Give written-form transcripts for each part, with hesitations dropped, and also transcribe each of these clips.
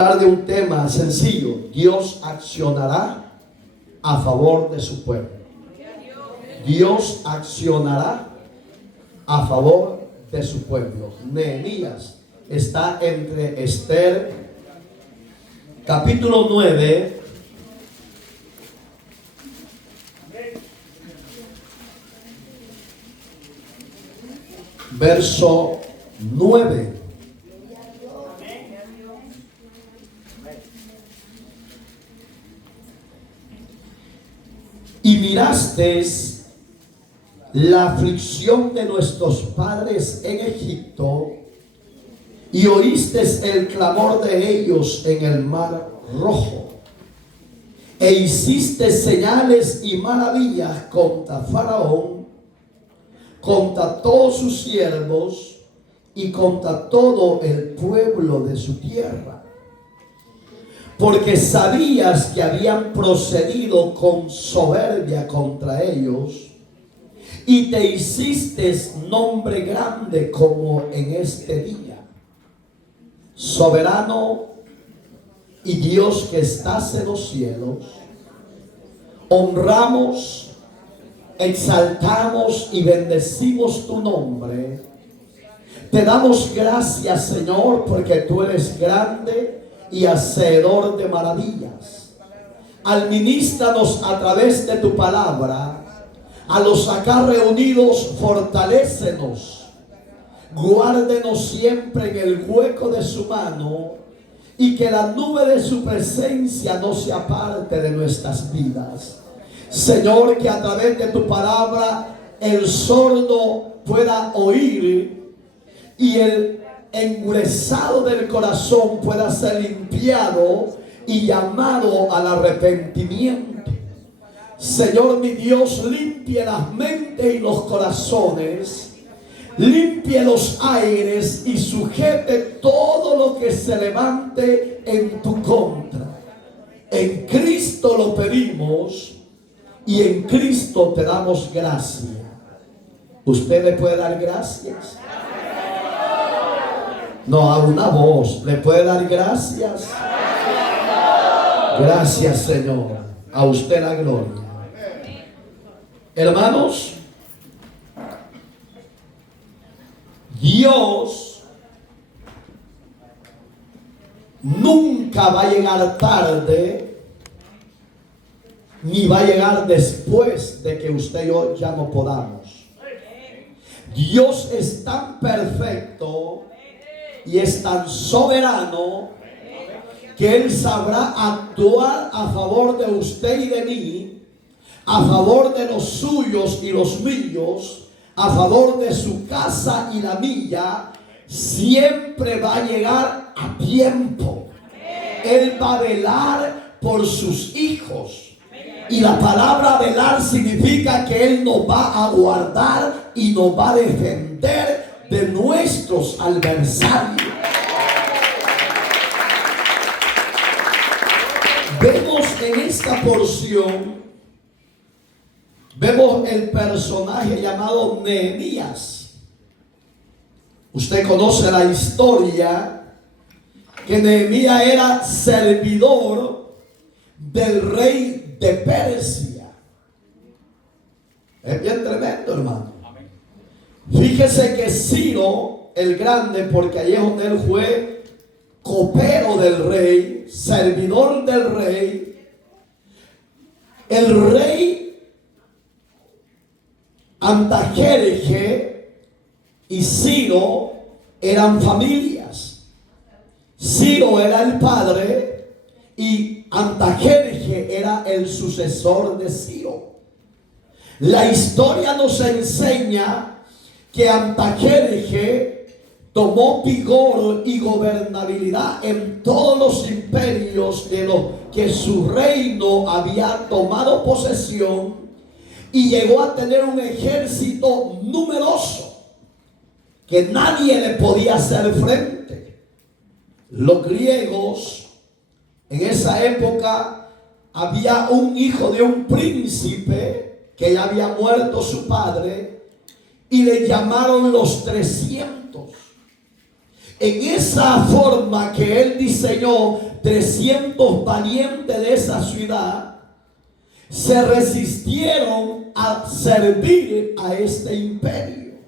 De un tema sencillo: Dios accionará a favor de su pueblo. Dios accionará a favor de su pueblo. Nehemías está entre Esther capítulo 9 verso 9. Y mirasteis la aflicción de nuestros padres en Egipto, y oísteis el clamor de ellos en el mar rojo, e hiciste señales y maravillas contra Faraón, contra todos sus siervos y contra todo el pueblo de su tierra. Porque sabías que habían procedido con soberbia contra ellos, y te hiciste nombre grande como en este día. Soberano y Dios que estás en los cielos, honramos, exaltamos y bendecimos tu nombre. Te damos gracias, Señor, porque tú eres grande y hacedor de maravillas. Administranos a través de tu palabra. A los acá reunidos, fortalécenos. Guárdenos siempre en el hueco de su mano, y que la nube de su presencia no se aparte de nuestras vidas. Señor, que a través de tu palabra el sordo pueda oír, y el engurezado del corazón pueda ser limpiado y llamado al arrepentimiento. Señor mi Dios, limpie las mentes y los corazones, limpie los aires y sujete todo lo que se levante en tu contra. En Cristo lo pedimos y en Cristo te damos gracias. ¿Usted le puede dar gracias? No, a una voz. ¿Le puede dar gracias? Gracias, Señor. A usted la gloria. Hermanos, Dios nunca va a llegar tarde, ni va a llegar después de que usted y yo ya no podamos. Dios es tan perfecto y es tan soberano que Él sabrá actuar a favor de usted y de mí, a favor de los suyos y los míos, a favor de su casa y la mía. Siempre va a llegar a tiempo. Él va a velar por sus hijos, y la palabra velar significa que Él nos va a guardar y nos va a defender de nuestros adversarios. Vemos en esta porción, vemos el personaje llamado Nehemías. Usted conoce la historia, que Nehemías era servidor del rey de Persia. Es bien tremendo, hermano. Fíjese que Ciro el Grande, porque allí es donde él fue copero del rey, servidor del rey, el rey Antajerje y Ciro eran familias. Ciro era el padre y Antajerje era el sucesor de Ciro. La historia nos enseña que Antajerje tomó vigor y gobernabilidad en todos los imperios de los que su reino había tomado posesión, y llegó a tener un ejército numeroso que nadie le podía hacer frente. Los griegos en esa época, había un hijo de un príncipe que ya había muerto su padre, y le llamaron los 300. En esa forma que él diseñó, 300 valientes de esa ciudad se resistieron a servir a este imperio.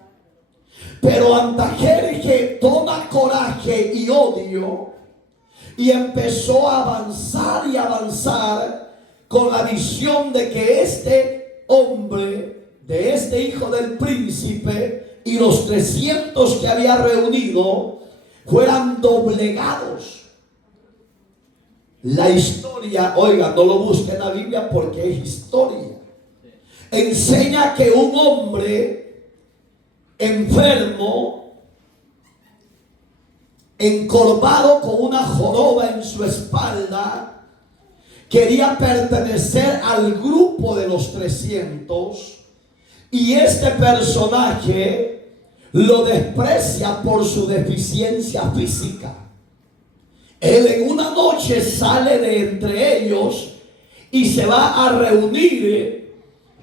Pero Antajerjes toma coraje y odio y empezó a avanzar y avanzar con la visión de que este hombre, de este hijo del príncipe y los 300 que había reunido fueran doblegados. La historia, oiga, no lo busque en la Biblia porque es historia. Enseña que un hombre enfermo, encorvado con una joroba en su espalda, quería pertenecer al grupo de los 300 y este personaje lo desprecia por su deficiencia física. Él en una noche sale de entre ellos y se va a reunir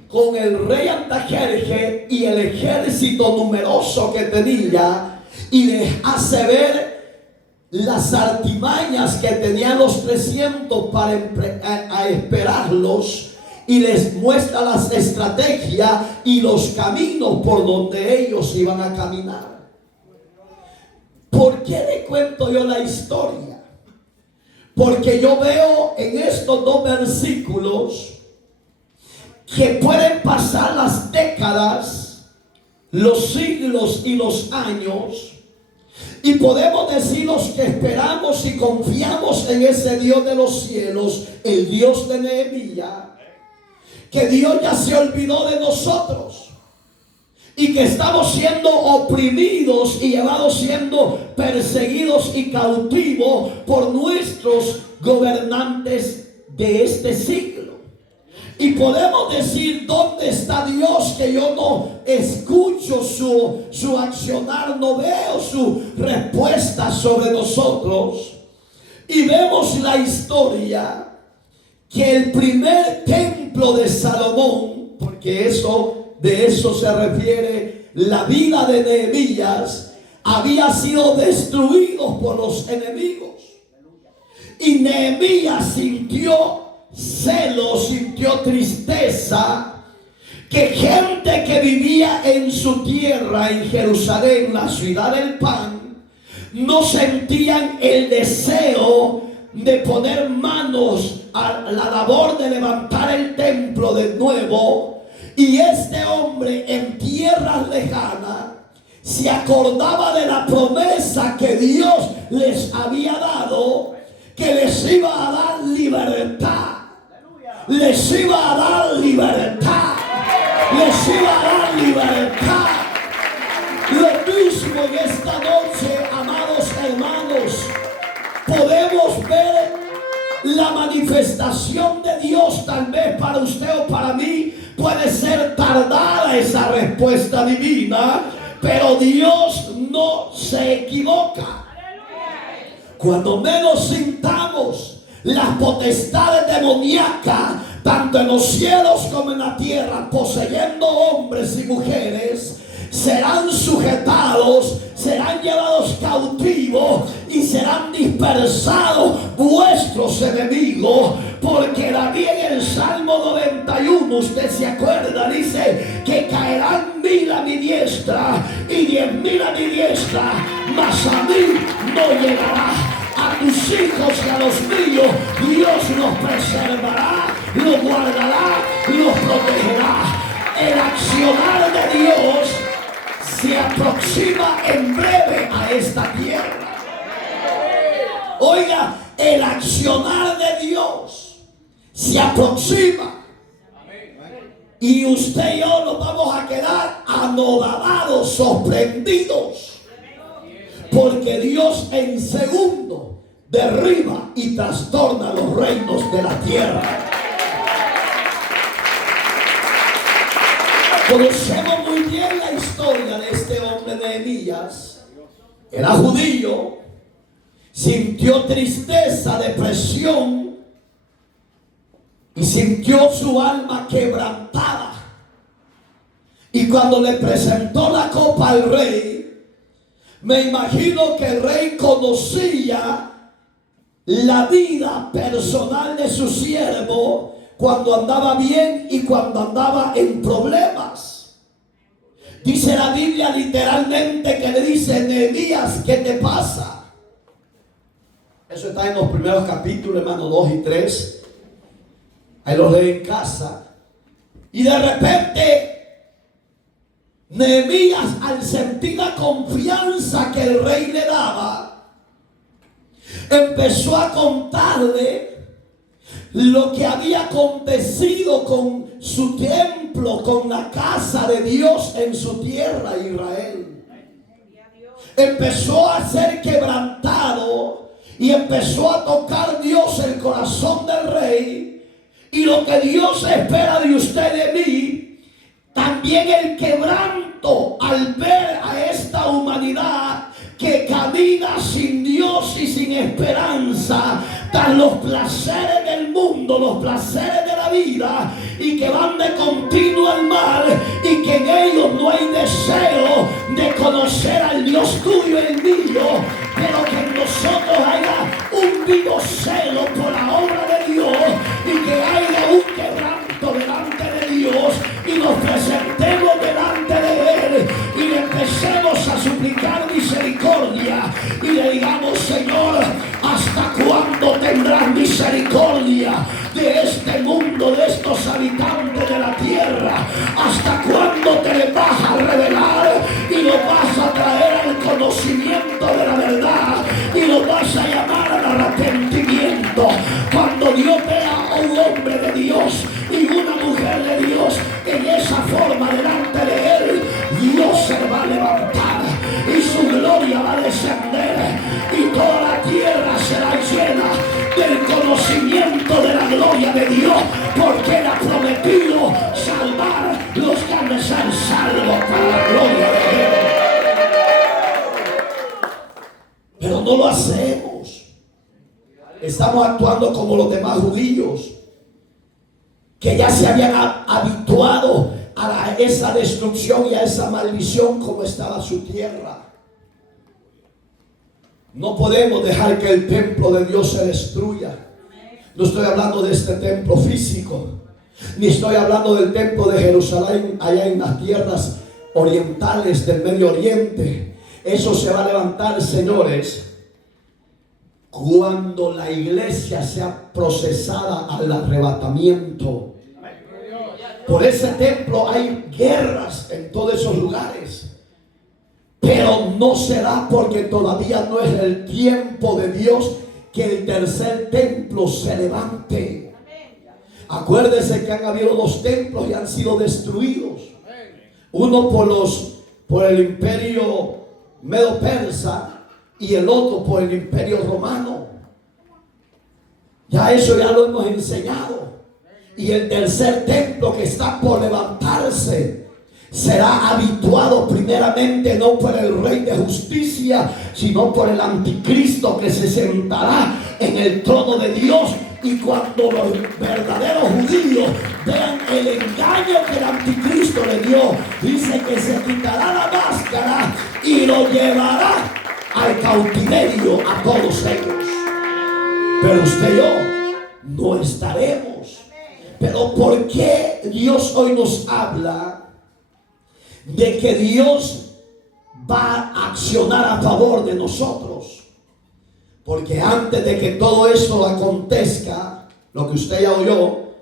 con el rey Antajerjes y el ejército numeroso que tenía, y les hace ver las artimañas que tenían los 300 para esperarlos, y les muestra las estrategias y los caminos por donde ellos iban a caminar. ¿Por qué le cuento yo la historia? Porque yo veo en estos dos versículos que pueden pasar las décadas, los siglos y los años, y podemos decir los que esperamos y confiamos en ese Dios de los cielos, el Dios de Nehemías, que Dios ya se olvidó de nosotros y que estamos siendo oprimidos y llevados siendo perseguidos y cautivos por nuestros gobernantes de este siglo. Y podemos decir, ¿dónde está Dios? Que yo no escucho su accionar, no veo su respuesta sobre nosotros. Y vemos la historia que el primer templo de Salomón, porque de eso se refiere la vida de Nehemías, había sido destruido por los enemigos. Y Nehemías sintió celos, sintió tristeza, que gente que vivía en su tierra, en Jerusalén, la ciudad del pan, no sentían el deseo de poner manos a la labor de levantar el templo de nuevo. Y este hombre en tierras lejanas se acordaba de la promesa que Dios les había dado, que les iba a dar libertad, les iba a dar libertad, les iba a dar libertad. Lo mismo en esta noche, amados hermanos, podemos ver la manifestación de Dios. Tal vez para usted o para mí puede ser tardada esa respuesta divina, pero Dios no se equivoca. Cuando menos sintamos las potestades demoníacas, tanto en los cielos como en la tierra, poseyendo hombres y mujeres, serán sujetados, serán llevados cautivos y serán dispersados vuestros enemigos. Porque David en el Salmo 91, usted se acuerda, dice que caerán 1000 a mi diestra y 10.000 a mi diestra, mas a mí no llegará. A tus hijos y a los míos Dios los preservará, los guardará, los protegerá. El accionar de Dios se aproxima en breve a esta tierra. Oiga, el accionar de Dios se aproxima. Y usted y yo nos vamos a quedar anodadados, sorprendidos. Porque Dios en segundo derriba y trastorna los reinos de la tierra. Conocemos muy bien la historia de este hombre Nehemías. Era judío, sintió tristeza, depresión y sintió su alma quebrantada. Y cuando le presentó la copa al rey, Me imagino que el rey conocía la vida personal de su siervo cuando andaba bien y cuando andaba en problemas. Dice la Biblia literalmente que le dice: Nehemías, ¿qué te pasa? Eso está en los primeros capítulos, hermano, 2 y 3. Ahí lo lee en casa. Y de repente Nehemías, al sentir la confianza que el rey le daba, empezó a contarle lo que había acontecido con su templo, con la casa de Dios en su tierra, Israel. Empezó a ser quebrantado y empezó a tocar Dios el corazón del rey. Y lo que Dios espera de usted y de mí, también el quebranto al ver a esta humanidad que camina sin Dios y sin esperanza, tras los placeres del mundo, los placeres de la vida, y que van de continuo al mal, y que en ellos no hay deseo de conocer al Dios tuyo y el mío, pero que en nosotros haya un vivo celo por la obra de Dios, y que haya un quebranto delante de Dios, y nos presentemos delante de Él, y le empecemos a suplicar misericordia, y le digamos: Señor, ¿hasta cuándo tendrás misericordia de este mundo, de estos habitantes de la tierra? ¿Hasta cuándo te vas a revelar y lo vas a traer al conocimiento de la verdad y lo vas a llamar al arrepentimiento? Cuando Dios vea a un hombre de Dios y una mujer de Dios en esa forma delante de Él, Dios se va a levantar y su gloria va a descender, y toda la tierra será llena del conocimiento de la gloria de Dios, porque Él ha prometido salvar los que han de ser salvos para la gloria de Él. Pero no lo hacemos. Estamos actuando como los demás judíos, que ya se habían habituado a esa destrucción y a esa maldición como estaba su tierra. No podemos dejar que el templo de Dios se destruya. No estoy hablando de este templo físico, ni estoy hablando del templo de Jerusalén allá en las tierras orientales del Medio Oriente. Eso se va a levantar, señores, cuando la iglesia sea procesada al arrebatamiento. Por ese templo hay guerras en todos esos lugares, pero no será porque todavía no es el tiempo de Dios que el tercer templo se levante. Acuérdese que han habido 2 templos y han sido destruidos. Uno por el imperio medo-persa y el otro por el imperio romano. Ya eso ya lo hemos enseñado. Y el tercer templo que está por levantarse será habituado primeramente no por el Rey de Justicia, sino por el anticristo, que se sentará en el trono de Dios. Y cuando los verdaderos judíos vean el engaño que el anticristo le dio, dice que se quitará la máscara y lo llevará al cautiverio a todos ellos. Pero usted y yo no estaremos. Pero ¿por qué Dios hoy nos habla de que Dios va a accionar a favor de nosotros? Porque antes de que todo esto acontezca, lo que usted ya oyó,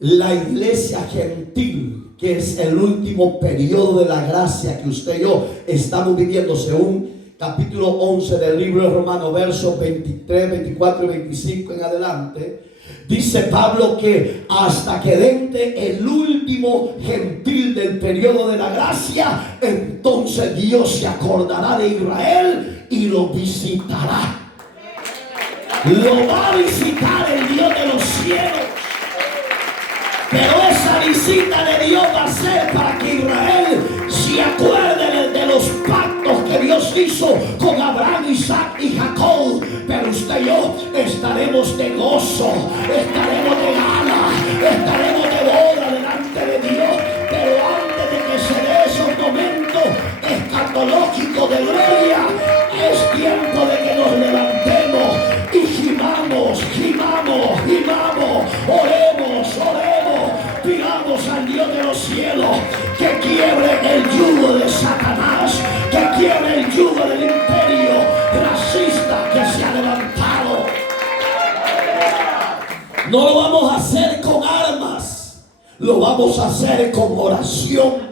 la iglesia gentil, que es el último periodo de la gracia que usted y yo estamos viviendo, según capítulo 11 del libro de Romanos, versos 23, 24 y 25 en adelante, dice Pablo que hasta que entre el último gentil del periodo de la gracia, entonces Dios se acordará de Israel y lo visitará. Lo va a visitar el Dios de los cielos. Pero esa visita de Dios va a ser para que Israel se acuerde de los pactos que Dios hizo con Abraham, Isaac y Jacob. Pero usted y yo estaremos de gozo, estaremos de gala, estaremos de boda delante de Dios. Pero antes de que se dé esos momentos escatológicos tiempo de gloria, es tiempo de que nos levantemos y gimamos, oremos, pidamos al Dios de los cielos que quiebre el yugo de Satanás, que quiebre el yugo del imperio racista que se ha levantado. No lo vamos a hacer con armas, lo vamos a hacer con oración.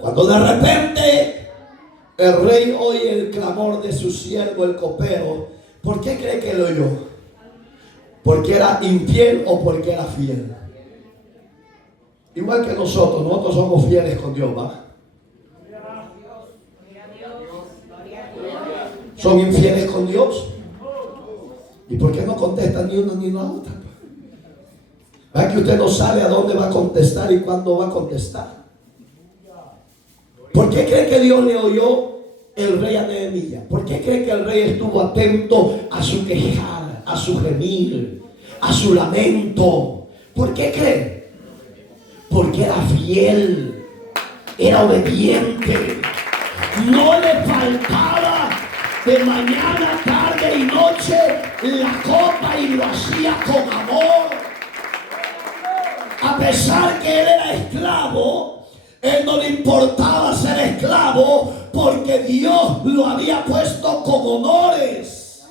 Cuando de repente el rey oye el clamor de su siervo, el copero, ¿por qué cree que lo oyó? ¿Porque era infiel o porque era fiel? Igual que nosotros somos fieles con Dios, ¿va? ¿Son infieles con Dios? ¿Y por qué no contestan ni una ni la otra? ¿Verdad que usted no sabe a dónde va a contestar y cuándo va a contestar? ¿Por qué cree que Dios le oyó el rey a Nehemías? ¿Por qué cree que el rey estuvo atento a su quejar, a su gemir, a su lamento? ¿Por qué cree? Porque era fiel, era obediente, no le faltaba de mañana, tarde y noche la copa y lo hacía con amor. A pesar que él era esclavo, él no le importaba ser esclavo porque Dios lo había puesto con honores.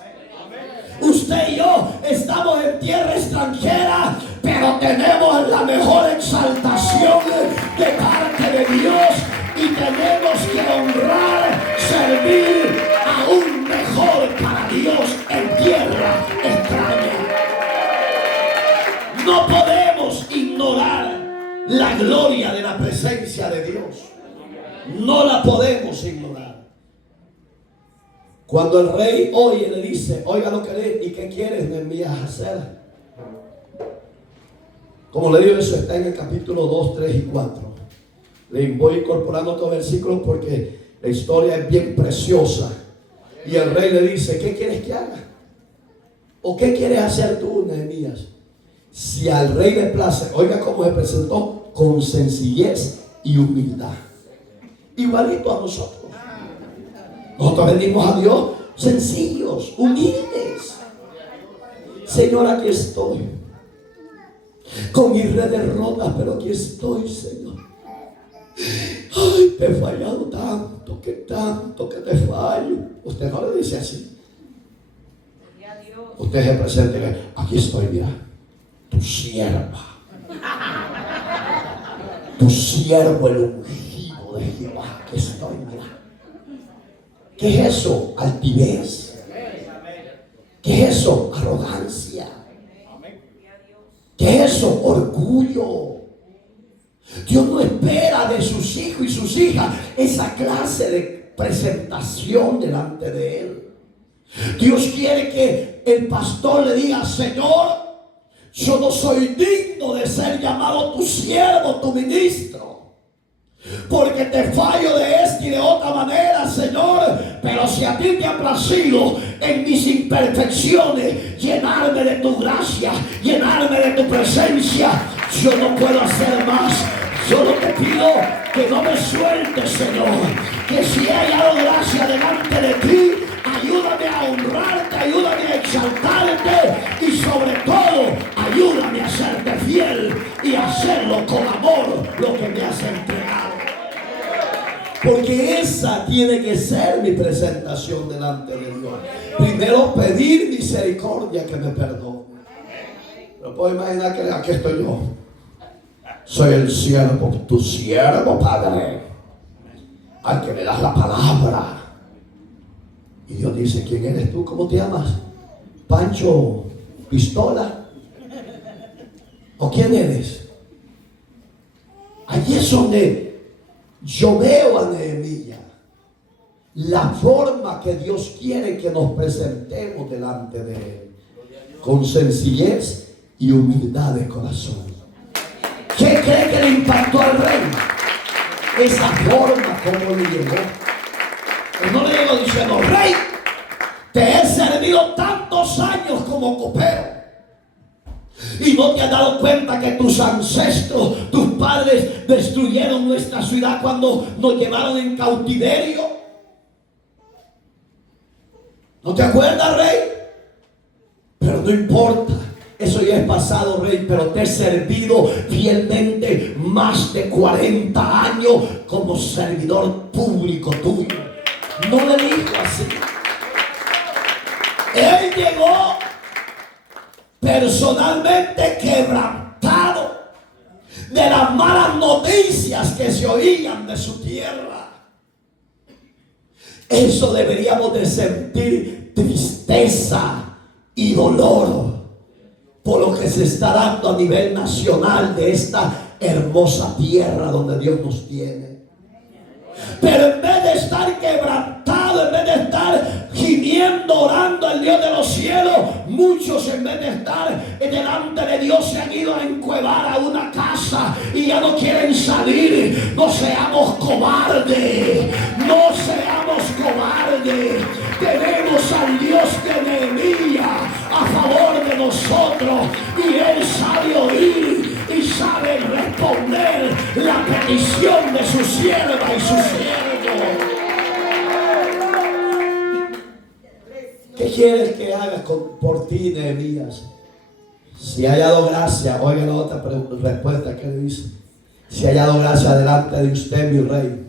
Usted y yo estamos en tierra extranjera, pero tenemos la mejor exaltación de parte de Dios y tenemos que honrar, servir aún mejor para Dios en tierra extraña. No podemos ignorar la gloria de la presencia de Dios. No la podemos ignorar. Cuando el rey oye, le dice, oiga lo que le, ¿y qué quieres, Nehemías, hacer? Como le digo, eso está en el capítulo 2, 3 y 4. Le voy incorporando estos versículos porque la historia es bien preciosa. Y el rey le dice, ¿qué quieres que haga? ¿O qué quieres hacer tú, Nehemías? Si al rey le place, oiga cómo se presentó, con sencillez y humildad. Igualito a nosotros. Nosotros venimos a Dios sencillos, humildes. Señor, aquí estoy. Con mis redes rotas, pero aquí estoy, Señor. Ay, te he fallado tanto que te fallo. Usted no le dice así. Usted se presenta y dice, aquí estoy, mira, tu sierva. Tu siervo, el ungido de Jehová, aquí estoy, mira. ¿Qué es eso? Altivez. ¿Qué es eso? Arrogancia. ¿Qué es eso? Orgullo. Dios no espera de sus hijos y sus hijas esa clase de presentación delante de Él. Dios quiere que el pastor le diga, Señor, yo no soy digno de ser llamado tu siervo, tu ministro, porque te fallo de esta y de otra manera, Señor. Pero si a ti te ha placido en mis imperfecciones llenarme de tu gracia, llenarme de tu presencia, yo no puedo hacer más. Yo lo que pido que no me sueltes, Señor, que si he hallado gracia delante de ti, ayúdame a honrarte, ayúdame a exaltarte y sobre todo ayúdame a serte fiel y a hacerlo con amor lo que me has entregado. Porque esa tiene que ser mi presentación delante de Dios. Primero pedir misericordia, que me perdone. No puedo imaginar que aquí estoy yo. Soy el siervo, tu siervo, Padre, al que me das la palabra. Y Dios dice, ¿quién eres tú? ¿Cómo te llamas? ¿Pancho Pistola? ¿O quién eres? Allí es donde yo veo a Nehemías, la forma que Dios quiere que nos presentemos delante de Él, con sencillez y humildad de corazón. ¿Qué cree que le impactó al rey? Esa forma como le llegó. Él no le llegó diciendo, rey, te he servido tantos años como copero, Y no te has dado cuenta que tus ancestros, tus padres destruyeron nuestra ciudad cuando nos llevaron en cautiverio. ¿No te acuerdas, rey? Pero no importa. Eso ya es pasado, rey, pero te he servido fielmente más de 40 años como servidor público tuyo. No le dijo así. Él llegó personalmente quebrantado de las malas noticias que se oían de su tierra. Eso deberíamos de sentir tristeza y dolor por lo que se está dando a nivel nacional de esta hermosa tierra donde Dios nos tiene. Pero en vez de estar quebrantado, en vez de estar gimiendo, orando al Dios de los cielos, muchos en vez de estar delante de Dios se han ido a encuevar a una casa y ya no quieren salir. No seamos cobardes, no seamos cobardes. Tenemos al Dios de Nehemías a favor de nosotros y Él sabe oír y sabe responder la petición de su sierva y su siervo. ¿Qué quieres que haga por ti, Nehemías? Si ha hallado gracia, oiga la otra respuesta que le dice: si ha hallado gracia delante de usted, mi rey,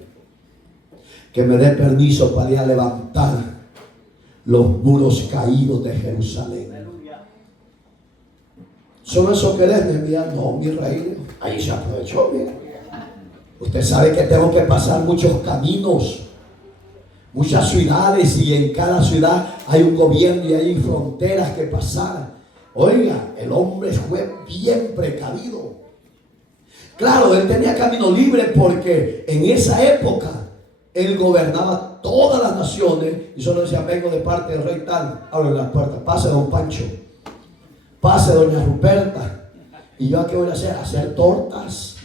que me dé permiso para ir a levantar los muros caídos de Jerusalén. ¿Solo eso querés, Nehemías? No, mi rey, ahí se aprovechó, mira. Usted sabe que tengo que pasar muchos caminos, muchas ciudades, y en cada ciudad hay un gobierno y hay fronteras que pasar. Oiga, el hombre fue bien precavido. Claro, él tenía camino libre porque en esa época él gobernaba todas las naciones y solo decía: vengo de parte del rey tal, abre la puerta, pase don Pancho, pase doña Ruperta. ¿Y yo qué voy a hacer? Hacer tortas.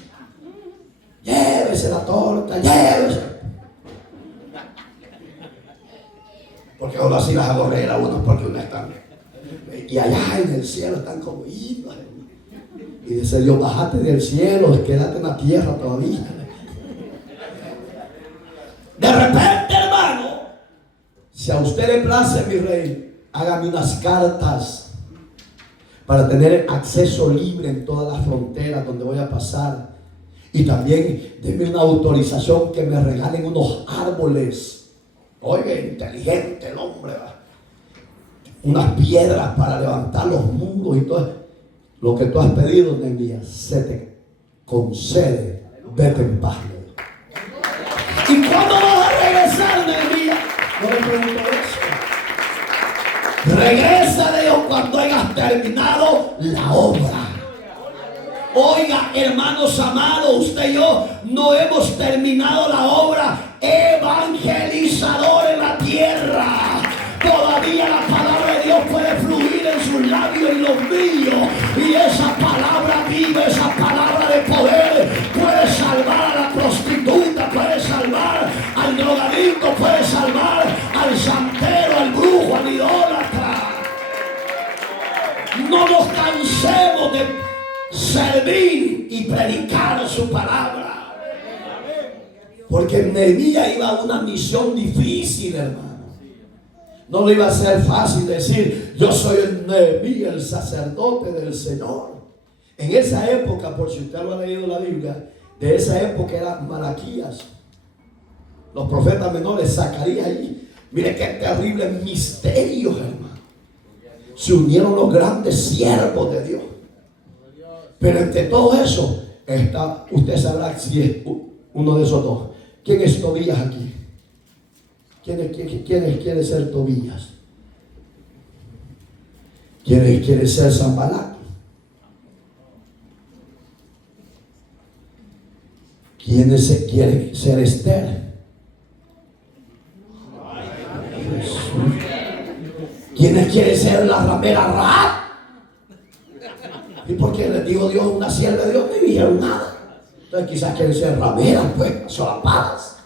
Llévese la torta, llévese. Porque ahora así las hago reír a unos porque uno están. Y allá en el cielo están como hijos. Y dice Dios: bájate del cielo, quédate en la tierra todavía. De repente, hermano, si a usted le place, mi rey, hágame unas cartas para tener acceso libre en todas las fronteras donde voy a pasar. Y también denme una autorización que me regalen unos árboles. Oiga, inteligente el hombre, ¿va? Unas piedras para levantar los muros y todo. Lo que tú has pedido, Nehemías, se te concede. Vete en paz. ¿Y cuándo vas a regresar, Nehemías? No le pregunto eso. Regresa de Dios cuando hayas terminado la obra. Oiga, hermanos amados, usted y yo no hemos terminado la obra evangelizador en la tierra. Todavía la palabra de Dios puede fluir en sus labios y los míos. Y esa palabra viva, esa palabra de poder puede salvar a la prostituta, puede salvar al drogadicto, puede salvar al santero, al brujo, al idólatra. No nos cansemos de servir y predicar su palabra. Porque Nehemías iba a una misión difícil, hermano. No le iba a ser fácil decir: yo soy el Nehemías, el sacerdote del Señor. En esa época, por si usted lo ha leído en la Biblia, de esa época era Malaquías, los profetas menores, Zacarías allí. Mire qué terribles misterios, hermano. Se unieron los grandes siervos de Dios. Pero entre todo eso está, usted sabrá si es uno de esos dos. ¿Quién es Tobías aquí? ¿Quién quiere ser Tobías? ¿Quién quiere ser Sanbalat? ¿Quién quiere ser Esther? ¿Quién quiere ser la ramera Rahab? ¿Y por qué les digo Dios, una sierva de Dios? No dijeron nada. Entonces quizás quieren ser rameras, pues, solapadas.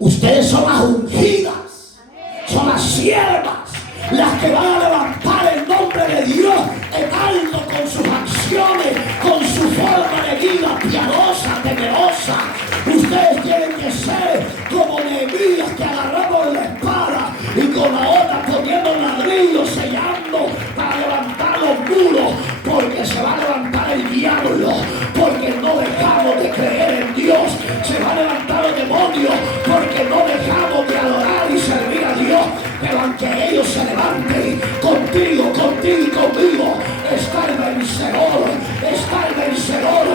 Ustedes son las ungidas, son las siervas, las que van a levantar el nombre hombre de Dios en alto con sus acciones, con su forma de vida piadosa, temerosa. Ustedes tienen que ser como Nehemías, que agarramos la espada y con la otra poniendo ladrillos, sellando para levantar los muros, porque se va a levantar el diablo, porque no dejamos de creer en Dios. Se va a levantar los demonios, porque no dejamos de adorar y servir a Dios. Pero aunque ellos se levanten, contigo y conmigo está el vencedor, está el vencedor.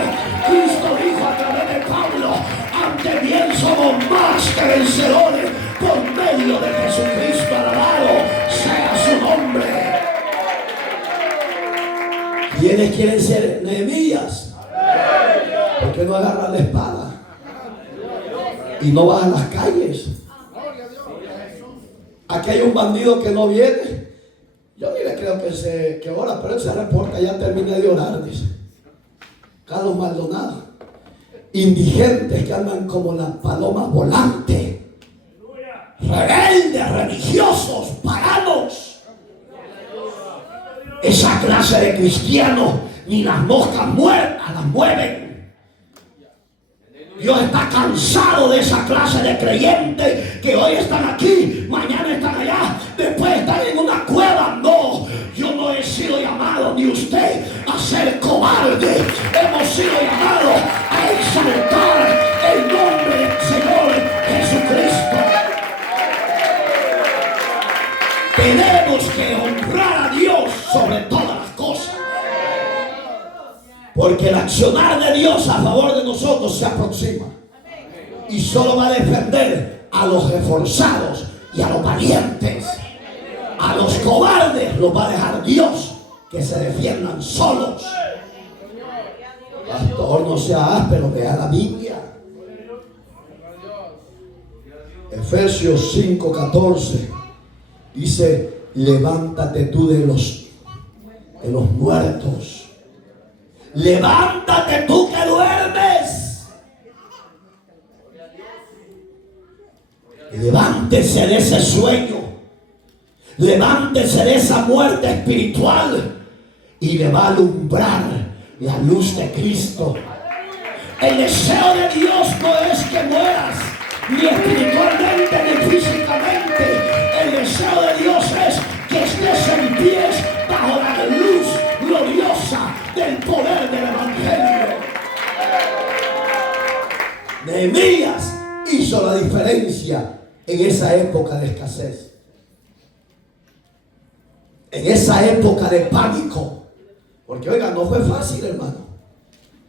Cristo dijo a través de Pablo: ante bien somos más que vencedores por medio de Jesucristo. Alabado sea su nombre. ¿Quiénes quieren ser Nehemías? ¿Por qué no agarran la espada y no vas a las calles? Aquí hay un bandido que no viene. Yo ni le creo que ora, pero él se reporta, ya terminé de orar, dice Carlos Maldonado. Indigentes que andan como las palomas volantes, rebeldes, religiosos, paganos. Esa clase de cristianos ni las moscas muertas las mueven. Dios está cansado de esa clase de creyentes que hoy están aquí, mañana están allá, después están en una cueva. No, yo no he sido llamado, ni usted, a ser cobarde. Hemos sido llamados a exaltar el nombre del Señor Jesucristo. Tenemos que honrar a Dios sobre todas las cosas, porque el accionar de Dios a favor de nosotros se aproxima y solo va a defender a los esforzados y a los valientes. A los cobardes los va a dejar Dios que se defiendan solos. Pastor, no sea áspero, lea la Biblia. Efesios 5:14 dice: levántate tú de los muertos. Levántate tú que duermes. Levántese de ese sueño. Levántese de esa muerte espiritual y le va a alumbrar la luz de Cristo. El deseo de Dios no es que mueras, ni espiritualmente ni físicamente. El deseo de Dios es que estés en pies bajo la luz gloriosa del poder del Evangelio. Nehemías hizo la diferencia en esa época de escasez, en esa época de pánico. Porque oiga, no fue fácil, hermano.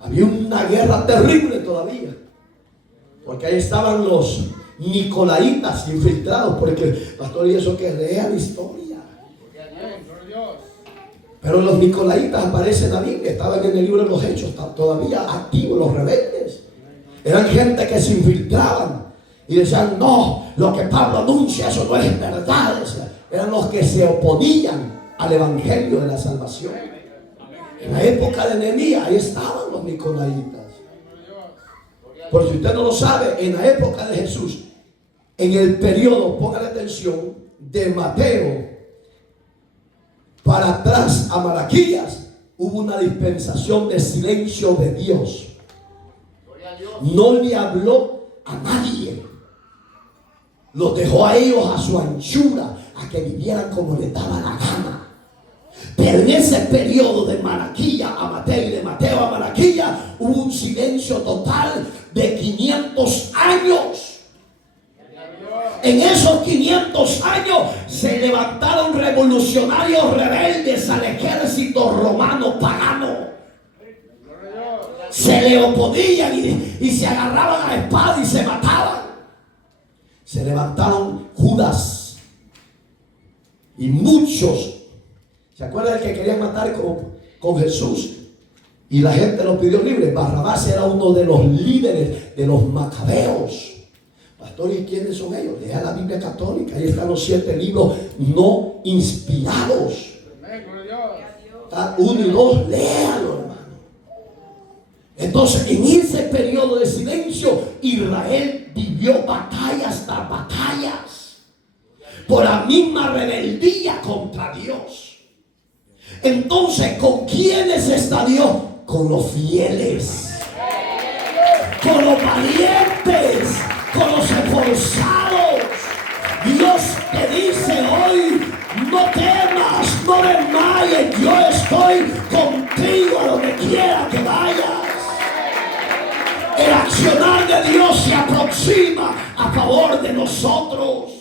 Había una guerra terrible todavía, porque ahí estaban los nicolaitas infiltrados. Porque pastor, y eso que lea la historia. Pero los nicolaitas aparecen en la Biblia, estaban en el libro de los Hechos, todavía activos, los rebeldes. Eran gente que se infiltraban y decían: no, lo que Pablo anuncia, eso no es verdad. Eran los que se oponían al evangelio de la salvación. En la época de Nehemías, ahí estaban los nicolaitas. Por si usted no lo sabe, en la época de Jesús, en el periodo, póngale atención, de Mateo para atrás a Malaquías, hubo una dispensación de silencio de Dios. No le habló a nadie. Los dejó a ellos a su anchura, a que vivieran como les daba la gana. Pero en ese periodo de Malaquías a Mateo y de Mateo a Malaquías hubo un silencio total de 500 años. En esos 500 años se levantaron revolucionarios rebeldes al ejército romano pagano. Se le oponían y se agarraban a la espada y se mataban. Se levantaron Judas y muchos. ¿Se acuerdan del que querían matar con Jesús? Y la gente lo pidió libre. Barrabás era uno de los líderes de los macabeos. Pastor, ¿y quiénes son ellos? Lea la Biblia católica. Ahí están los 7 libros no inspirados. Está 1 y 2. Léalo, hermano. Entonces, en ese periodo de silencio, Israel vivió batallas tras batallas por la misma rebeldía contra Dios. Entonces, ¿con quiénes está Dios? Con los fieles, con los valientes, con los esforzados. Dios te dice hoy: no temas, no desmayes, yo estoy contigo a donde quiera que vayas. El accionar de Dios se aproxima a favor de nosotros,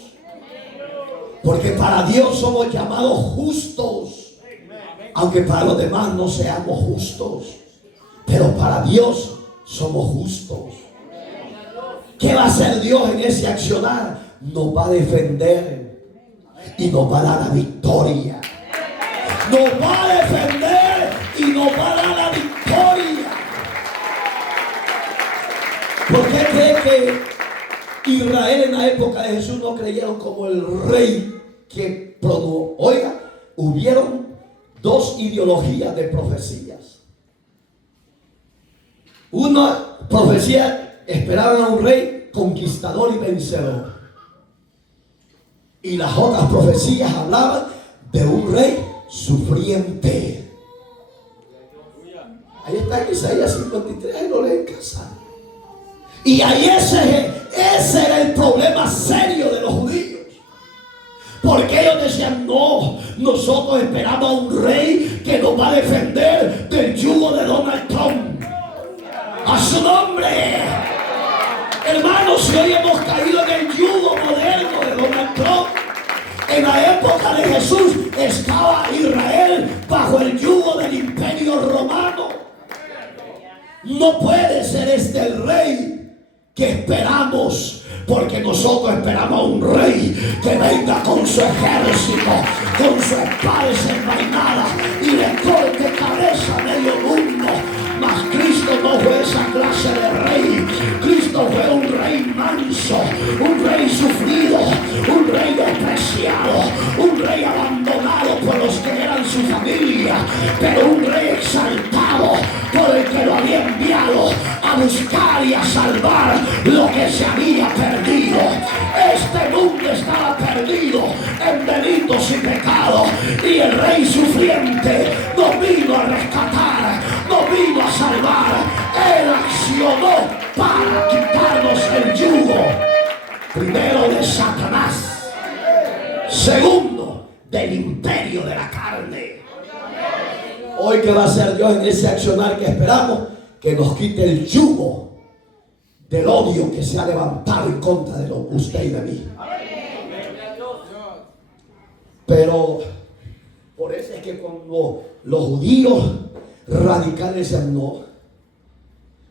porque para Dios somos llamados justos, aunque para los demás no seamos justos, pero para Dios somos justos. ¿Qué va a hacer Dios en ese accionar? Nos va a defender y nos va a dar la victoria. Nos va a defender y nos va a dar la victoria. ¿Por qué cree que Israel en la época de Jesús no creyeron como el rey que produjo? Oiga, hubieron dos ideologías de profecías. Una profecía esperaban a un rey conquistador y vencedor, y las otras profecías hablaban de un rey sufriente. Ahí está en Isaías 53, ahí lo leen en casa. Y ahí ese era el problema serio de los judíos, porque ellos decían: no, nosotros esperamos a un rey que nos va a defender del yugo de Donald Trump. A su nombre. Hermanos, si hoy hemos caído en el yugo moderno de Donald Trump, en la época de Jesús estaba Israel bajo el yugo del imperio romano. No puede ser este el rey que esperamos, porque nosotros esperamos a un rey que venga con su ejército, con su espada desenvainada y le corte cabeza a medio mundo. Mas Cristo no fue esa clase de rey. Cristo fue un rey manso, un rey sufrido, un rey despreciado, un rey abandonado por los que eran su familia, pero un rey exaltado por el que lo había enviado a buscar y a salvar lo que se había perdido. Este mundo estaba perdido en delitos y pecados, y el rey sufriente no vino a rescatar, no vino a salvar. Él accionó para quitarnos el yugo, primero de Satanás, segundo del imperio de la carne. Hoy, ¿qué va a hacer Dios en ese accionar que esperamos? Que nos quite el yugo del odio que se ha levantado en contra de usted y de mí. Pero por eso es que cuando los judíos radicales decían no,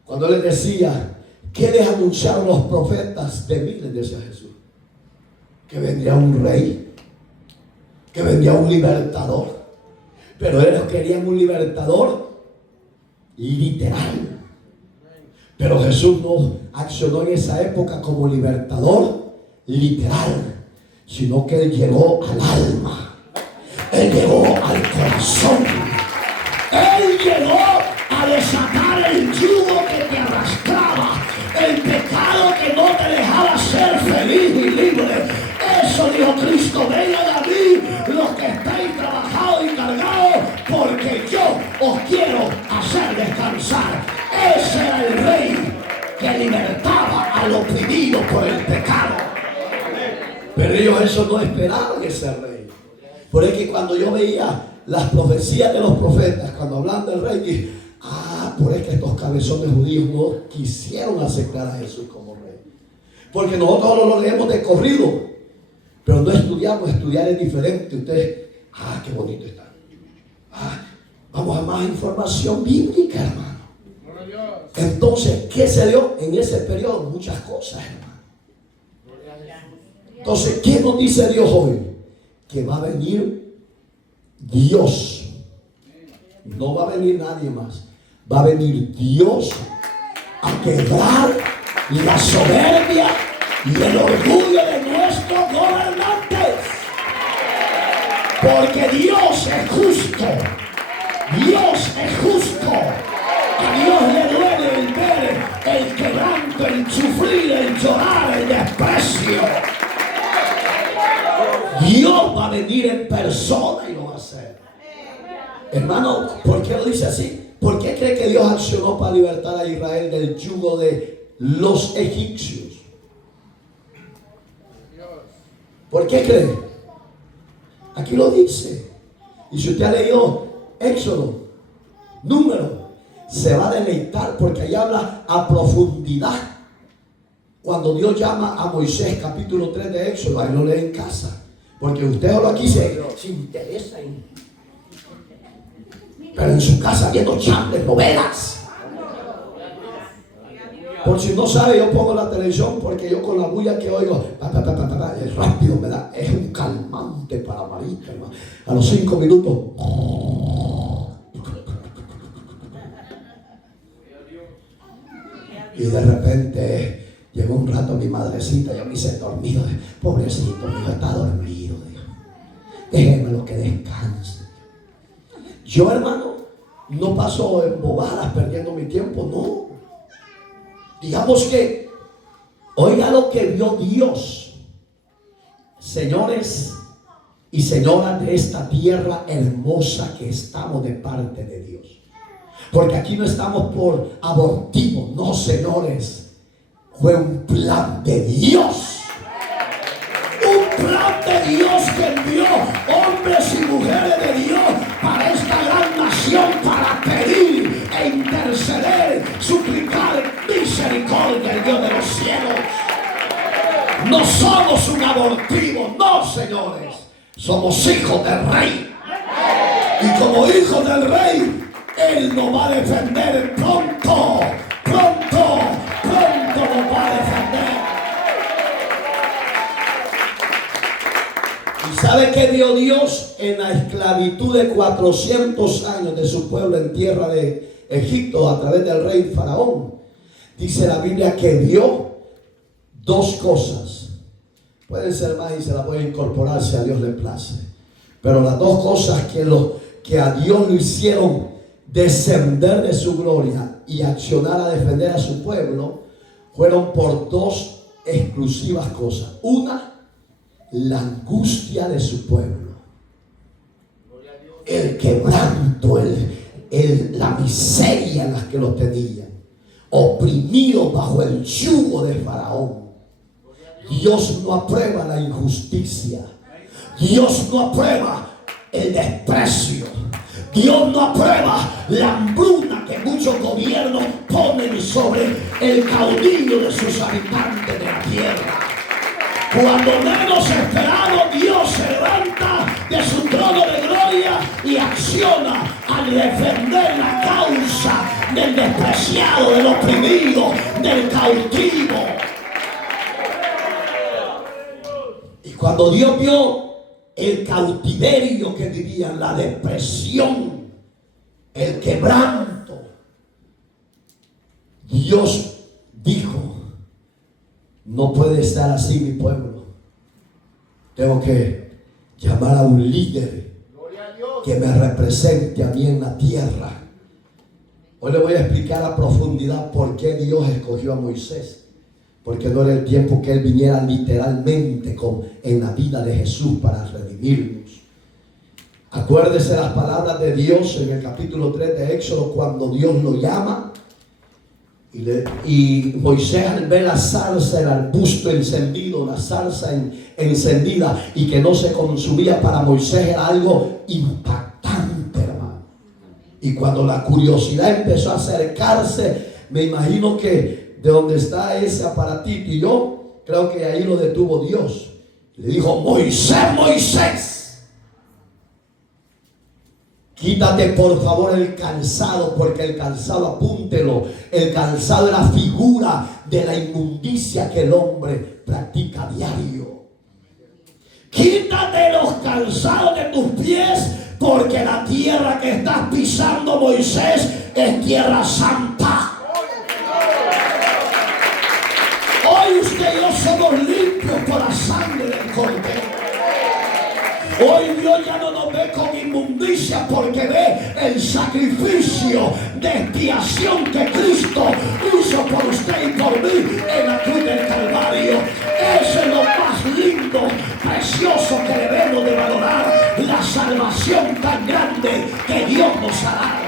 cuando les decía: ¿qué les anunciaron los profetas de mí? Les decía Jesús: que vendría un rey, que vendría un libertador. Pero ellos querían un libertador literal. Pero Jesús no accionó en esa época como libertador literal, sino que Él llegó al alma, Él llegó al corazón, Él llegó a desatar el yugo que te arrastraba, el pecado que no te dejaba ser feliz y libre. Eso dijo Cristo: vengan a mí los que estáis trabajados y cargados, porque yo os quiero hacer descansar. Ese era el rey que libertaba al oprimido por el pecado. Pero ellos eso no esperaban, ese rey. Por eso que cuando yo veía las profecías de los profetas, cuando hablan del rey, dije: por eso que estos cabezones judíos no quisieron aceptar a Jesús como rey. Porque nosotros lo leemos de corrido, pero no estudiamos. Estudiar es diferente. Ustedes, qué bonito está. Vamos a más información bíblica, hermano. Entonces, ¿qué se dio en ese periodo? Muchas cosas, hermano. Entonces, ¿qué nos dice Dios hoy? Que va a venir Dios. No va a venir nadie más. Va a venir Dios a quebrar la soberbia y el orgullo de nuestros gobernantes. Porque Dios es justo. Dios es justo. A Dios le duele el ver el quebranto, el sufrir, el llorar, el desprecio. Dios va a venir en persona y lo va a hacer. Hermano, ¿por qué lo dice así? ¿Por qué cree que Dios accionó para libertar a Israel del yugo de los egipcios? ¿Por qué cree? Aquí lo dice. Y si usted ha leído Éxodo, Número, se va a deleitar porque ahí habla a profundidad. Cuando Dios llama a Moisés, capítulo 3 de Éxodo, ahí lo lee en casa. Porque usted solo aquí se interesa en... Pero en su casa viendo chambres, novelas. Por si no sabe, yo pongo la televisión porque yo con la bulla que oigo, es rápido, ¿verdad? Es un calmante para Marita, hermano. A los 5 minutos. Y de repente llegó un rato mi madrecita, yo me hice dormido. Pobrecito, mi hijo está dormido. Déjenmelo que descanse. Yo, hermano, no paso en bobadas perdiendo mi tiempo, no. Digamos que, oiga lo que vio Dios, señores y señoras de esta tierra hermosa que estamos de parte de Dios. Porque aquí no estamos por abortivo, no, señores. Fue un plan de Dios. Un plan de Dios que envió hombres y mujeres de Dios para esta gran nación, para pedir e interceder, suplicar misericordia al Dios de los cielos. No somos un abortivo, no, señores. Somos hijos del Rey. Y como hijos del Rey, Él nos va a defender pronto, pronto, pronto nos va a defender. ¿Y sabe qué dio Dios en la esclavitud de 400 años de su pueblo en tierra de Egipto a través del rey Faraón? Dice la Biblia que vio dos cosas. Pueden ser más y se las voy a incorporar si a Dios le place. Pero las dos cosas que a Dios lo hicieron descender de su gloria y accionar a defender a su pueblo fueron por dos exclusivas cosas. Una, la angustia de su pueblo, el quebranto, la miseria en la que lo tenían, oprimidos bajo el yugo de Faraón. Dios no aprueba la injusticia. Dios no aprueba el desprecio. Dios no aprueba la hambruna que muchos gobiernos ponen sobre el caudillo de sus habitantes de la tierra. Cuando menos esperado, Dios se levanta de su trono de gloria y acciona al defender la causa del despreciado, del oprimido, del cautivo. Y cuando Dios vio el cautiverio que vivían, la depresión, el quebranto, Dios dijo: no puede estar así mi pueblo. Tengo que llamar a un líder que me represente a mí en la tierra. Hoy le voy a explicar a profundidad por qué Dios escogió a Moisés. Porque no era el tiempo que Él viniera literalmente en la vida de Jesús para redimirnos. Acuérdese las palabras de Dios en el capítulo 3 de Éxodo, cuando Dios lo llama. Y Moisés, al ver la zarza, el arbusto encendido, la zarza encendida y que no se consumía, para Moisés era algo impactante, hermano. Y cuando la curiosidad empezó a acercarse, me imagino que de donde está ese aparatito, y yo creo que ahí lo detuvo Dios. Le dijo: Moisés, Moisés, quítate por favor el calzado, porque el calzado, apúntelo, el calzado es la figura de la inmundicia que el hombre practica a diario. Quítate los calzados de tus pies, porque la tierra que estás pisando, Moisés, es tierra santa. Hoy usted y yo somos limpios por la sangre del Cordero. Hoy Dios ya no nos ve con inmundicia, porque ve el sacrificio de expiación que Cristo hizo por usted y por mí en la cruz del Calvario. Eso es lo más lindo, precioso que debemos de valorar. La salvación tan grande grande que Dios nos ha dado.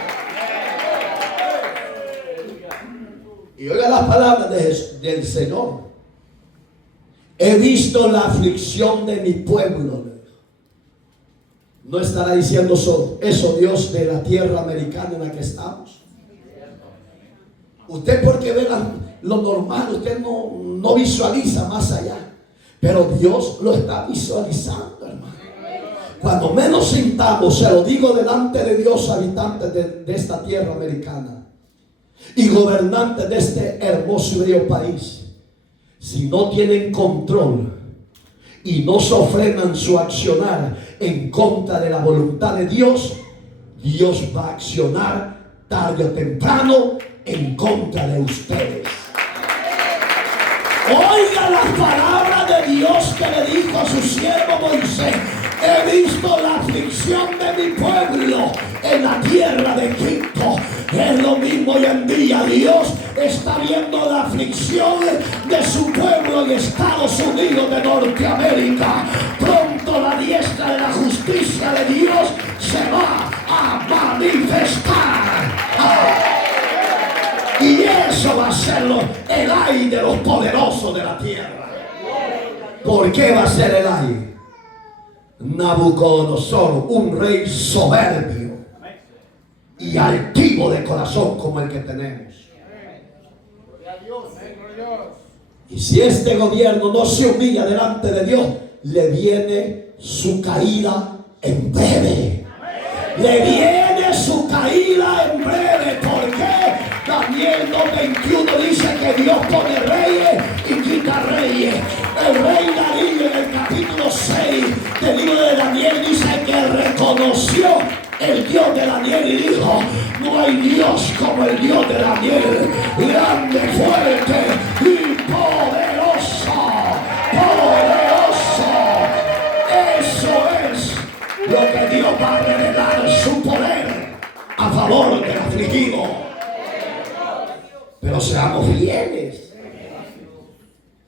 Y oiga las palabras del Señor. He visto la aflicción de mi pueblo. ¿No estará diciendo eso Dios de la tierra americana en la que estamos? Usted, porque ve lo normal, usted no visualiza más allá. Pero Dios lo está visualizando, hermano. Cuando menos sintamos, se lo digo delante de Dios, habitantes de esta tierra americana y gobernantes de este hermoso y bello país, si no tienen control y no sofrenan su accionar en contra de la voluntad de Dios, Dios va a accionar tarde o temprano en contra de ustedes. Oiga las palabras de Dios que le dijo a su siervo Moisés: he visto la aflicción de mi pueblo en la tierra de Egipto. Es lo mismo hoy en día. Dios está viendo la aflicción de su pueblo en Estados Unidos de Norteamérica. Pronto la diestra de la justicia de Dios se va a manifestar. Y eso va a ser el ay de los poderosos de la tierra. ¿Por qué va a ser el ay? Nabucodonosor, un rey soberbio y altivo de corazón como el que tenemos. Y si este gobierno no se humilla delante de Dios, le viene su caída en breve. Le viene su caída en breve. ¿Por qué? Daniel 2:21 dice que Dios pone reyes y quita reyes. El rey Darío en el capítulo 6 del libro de Daniel dice que reconoció el Dios de Daniel y dijo: no hay Dios como el Dios de Daniel, grande, fuerte y poderoso. Poderoso. Eso es lo que Dios va a revelar, su poder a favor del afligido. Pero seamos fieles.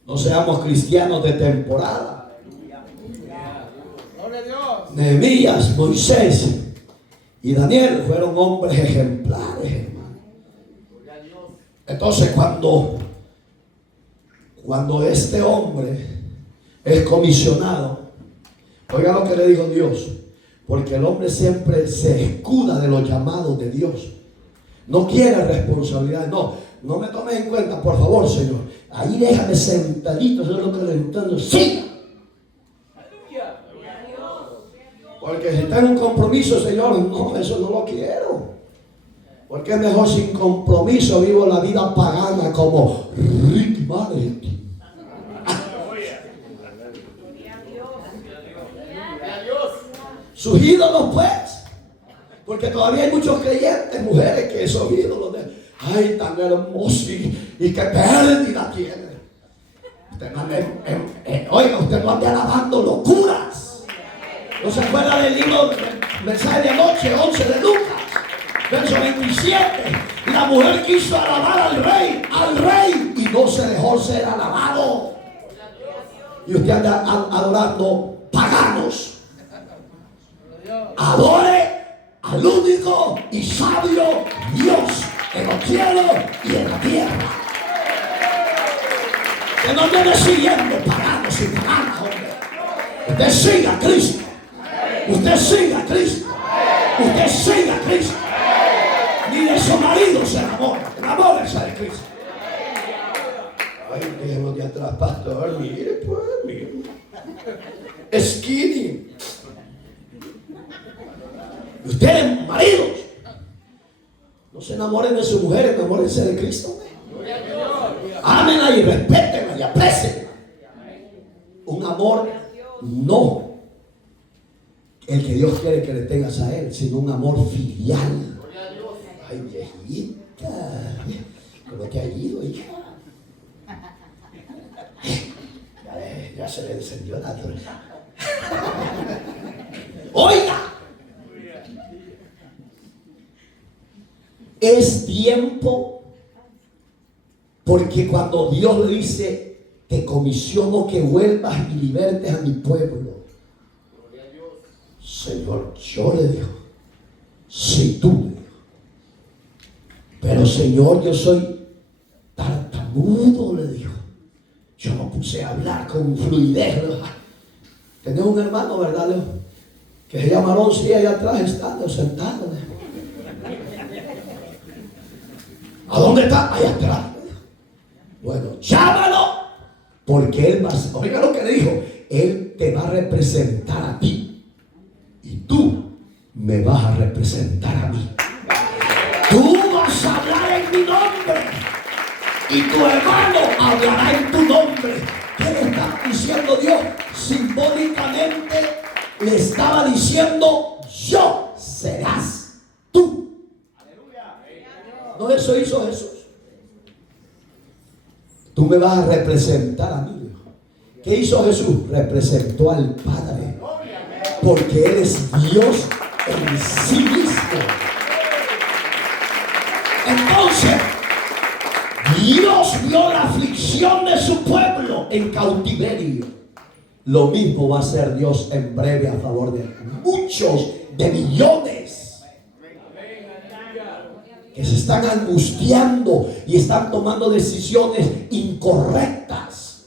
No seamos cristianos de temporada. Nehemías, Moisés y Daniel fueron hombres ejemplares, hermano. Entonces cuando este hombre es comisionado, oiga lo que le dijo Dios, porque el hombre siempre se escuda de los llamados de Dios. No quiere responsabilidad. No me tomes en cuenta, por favor, Señor. Ahí déjame sentadito, eso es lo que le estoy dando. ¡Sí! Porque si tengo un compromiso, Señor, no, eso no lo quiero. Porque es mejor sin compromiso. Vivo la vida pagana como Ricky Martin. Sus ídolos, pues. Porque todavía hay muchos creyentes, mujeres, que esos ídolos de ay, tan hermoso y que pérdida tiene. Usted no ande, oiga, usted no ande alabando locuras. ¿No se acuerda del libro del mensaje de anoche, 11 de Lucas, verso 27? La mujer quiso alabar al rey, y no se dejó ser alabado. Y usted anda adorando paganos. Adore al único y sabio Dios en los cielos y en la tierra. Que no viene siguiendo paganos y paganas, hombre. Usted siga a Cristo. Usted siga a Cristo. Usted siga a Cristo. Ni de su marido se enamora. Enamórese de Cristo. Ay, déjeme de atrás, pastor. Mire, pues, mire. Skinny. Ustedes, maridos, no se enamoren de su mujer, enamórense de Cristo. Ámenla y respétenla y aprécienla. Un amor no el que Dios quiere que le tengas a Él, sino un amor filial. Ay, viejita, ¿cómo te ha ido, hija? Ya se le encendió la luz. Oiga, es tiempo, porque cuando Dios le dice: te comisiono que vuelvas y libertes a mi pueblo, Señor, yo le digo, Sí, tú. Pero Señor, yo soy tartamudo, le dijo. Yo no puse a hablar con fluidez. Tenía un hermano, ¿verdad, Leo? Que se llama Alonso y allá atrás está sentado. ¿A dónde está? Allá atrás. Bueno, llámalo. Porque él va a, oiga lo que le dijo, él te va a representar a ti. Y tú me vas a representar a mí. Tú vas a hablar en mi nombre. Y tu hermano hablará en tu nombre. ¿Qué le está diciendo Dios? Simbólicamente le estaba diciendo: yo serás tú. ¿No eso hizo Jesús? Tú me vas a representar a mí. ¿Qué hizo Jesús? Representó al Padre. Porque Él es Dios en sí mismo. Entonces, Dios vio la aflicción de su pueblo en cautiverio. Lo mismo va a hacer Dios en breve a favor de muchos, de millones, que se están angustiando y están tomando decisiones incorrectas.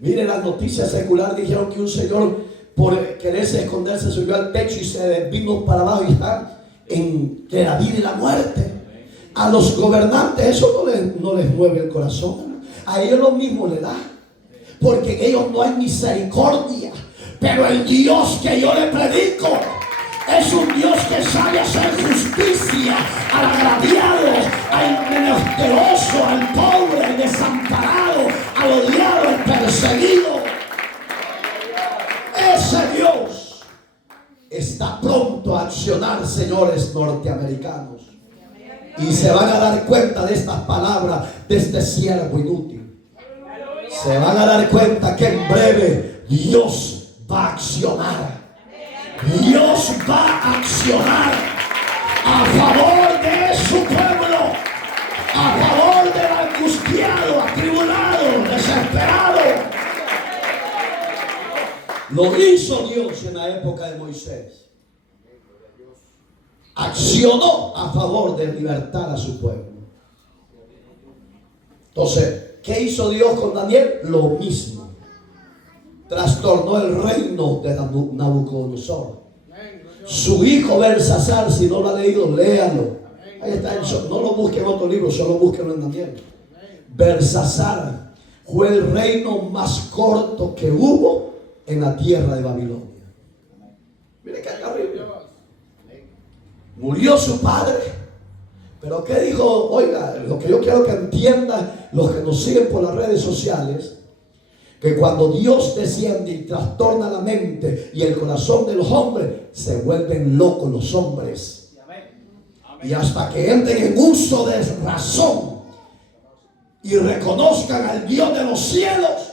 Miren, las noticias seculares dijeron que un señor, por quererse esconderse, subió al techo y se vino para abajo y está entre la vida y la muerte. A los gobernantes eso no les mueve el corazón. A ellos lo mismo le da, porque en ellos no hay misericordia. Pero el Dios que yo le predico es un Dios que sabe hacer justicia al agraviado, al menesteroso, al pobre, al desamparado, al odiado, al perseguido. Ese Dios está pronto a accionar, señores norteamericanos. Y se van a dar cuenta de estas palabras de este siervo inútil. Se van a dar cuenta que en breve Dios va a accionar. Dios va a accionar a favor de su pueblo, a favor del angustiado, atribulado, desesperado. Lo hizo Dios en la época de Moisés. Accionó a favor de libertar a su pueblo. Entonces, ¿qué hizo Dios con Daniel? Lo mismo. Trastornó el reino de Nabucodonosor. Su hijo Belsasar, si no lo ha leído, léalo. Ahí está, no lo busquen en otro libro, solo búsquenlo en Daniel. Belsasar fue el reino más corto que hubo en la tierra de Babilonia. Mire que acá arriba murió su padre. Pero ¿qué dijo? Oiga, lo que yo quiero que entiendan los que nos siguen por las redes sociales, que cuando Dios desciende y trastorna la mente y el corazón de los hombres, se vuelven locos los hombres. Y hasta que entren en uso de razón y reconozcan al Dios de los cielos,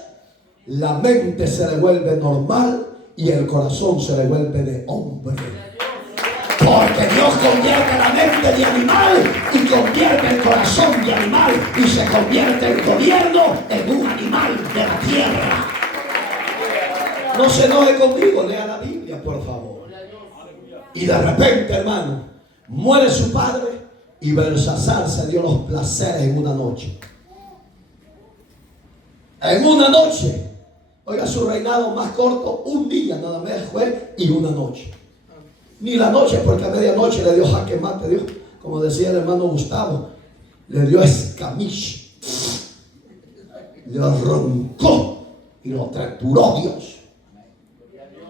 la mente se le vuelve normal y el corazón se le vuelve de hombre. Porque Dios convierte la mente de animal y convierte el corazón de animal y se convierte el gobierno en un animal de la tierra. No se enoje conmigo, lea la Biblia, por favor. Y de repente, hermano, muere su padre y Belsasar se dio los placeres en una noche. En una noche. Oiga, su reinado más corto, un día nada más fue y una noche. Ni la noche, porque a medianoche le dio jaque mate, Dios, como decía el hermano Gustavo, le dio escamiche, le arrancó y lo trituró Dios.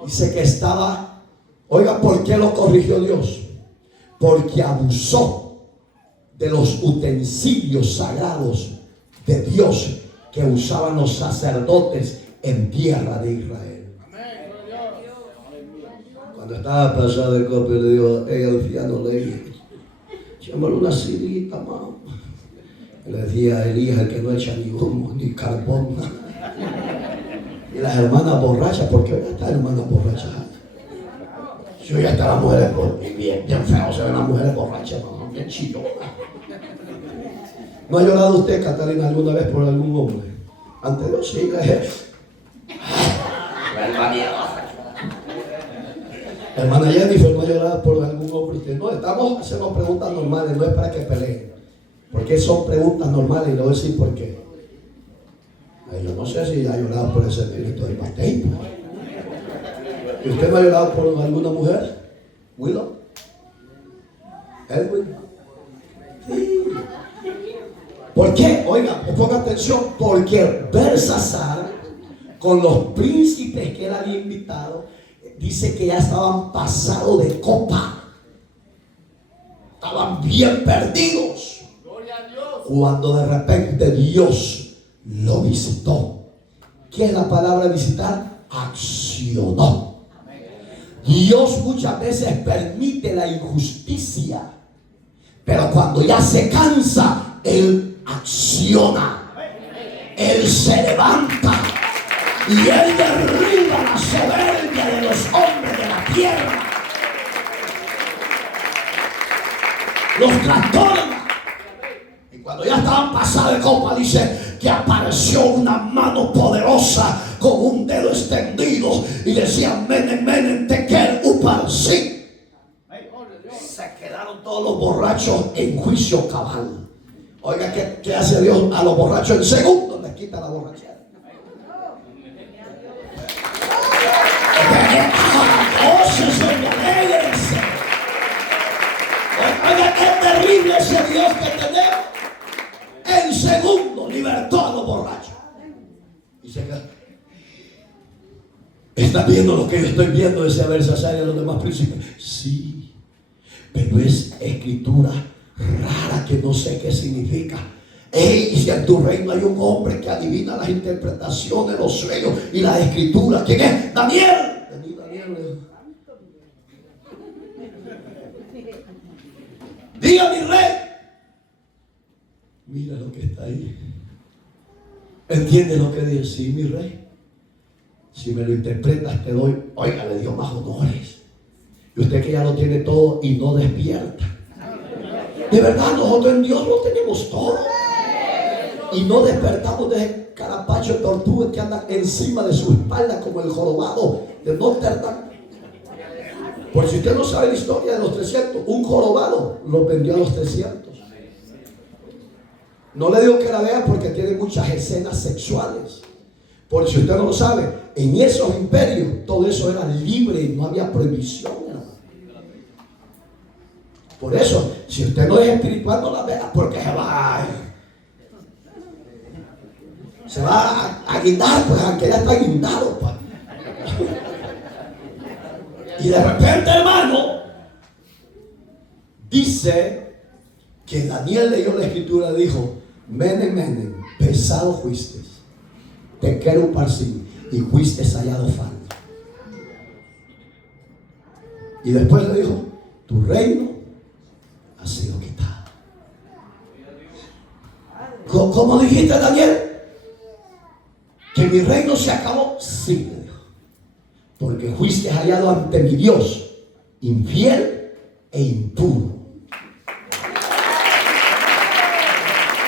Dice que estaba, oiga, ¿por qué lo corrigió Dios? Porque abusó de los utensilios sagrados de Dios que usaban los sacerdotes en tierra de Israel. Cuando estaba pasado el copo, le digo, el anciano le dije, llámale una silita, mamá. Le decía, Elías, el que no echa ni humo, ni carbón. Y las hermanas borrachas, porque hoy está hermanas borrachas. Yo ya está las mujeres bien feo, se ven las mujeres borrachas, no, bien chillo. ¿No ha llorado usted, Catalina, alguna vez por algún hombre? Ante Dios, sí, Hermana Jennifer, no ha llorado por algún hombre. Usted no, estamos haciendo preguntas normales, no es para que peleen. Porque son preguntas normales y le voy a decir por qué. Yo no sé si ha llorado por ese espíritu del bautismo. ¿Y usted no ha llorado por alguna mujer? ¿Willow? ¿Edwin? Sí. ¿Por qué? Oiga, ponga atención. Porque Belsasar, con los príncipes que él había invitado, dice que ya estaban pasados de copa. Estaban bien perdidos. Gloria a Dios. Cuando de repente Dios lo visitó. ¿Qué es la palabra visitar? Accionó. Dios muchas veces permite la injusticia, pero cuando ya se cansa, Él acciona. Él se levanta y Él derriba la soberbia de los hombres de la tierra. Los trastorna. Y cuando ya estaban pasados de copa, dice que apareció una mano poderosa con un dedo extendido y decía: Menen, menen, tekel, uparsin. Se quedaron todos los borrachos en juicio cabal. Oiga, ¿qué hace Dios a los borrachos? En segundos les quita la borrachera. Oiga, qué terrible ese Dios que tenemos. En segundo libertó a los borrachos. Y se quedó. ¿Está viendo lo que yo estoy viendo? Ese Belsasar y a los demás príncipes. Sí, pero es escritura rara que no sé qué significa. Ey, si en tu reino hay un hombre que adivina las interpretaciones, los sueños y las escrituras. ¿Quién es? Daniel. Daniel. Diga, mi rey. Mira lo que está ahí. ¿Entiende lo que dice? Sí, mi rey. Si me lo interpretas, te doy. Oiga, le dio más honores. Y usted que ya lo tiene todo y no despierta. De verdad, nosotros en Dios lo tenemos todo. Y no despertamos de carapacho de tortuga que anda encima de su espalda como el jorobado de Notre Dame. Por si usted no sabe la historia de los 300, un jorobado los vendió a los 300. No le digo que la vea porque tiene muchas escenas sexuales. Por si usted no lo sabe, en esos imperios todo eso era libre y no había prohibición. Por eso, si usted no es espiritual, no la vea porque se va a guindar, pues aunque ya está guindado, pues. Y de repente, hermano, dice que Daniel leyó la escritura y dijo: Mene, mene, pesado fuiste, tekel uparsin, y fuiste hallado falto. Y después le dijo: tu reino ha sido quitado. ¿Cómo dijiste, Daniel? ¿Que mi reino se acabó? Sí, le dijo. Porque fuiste hallado ante mi Dios infiel e impuro.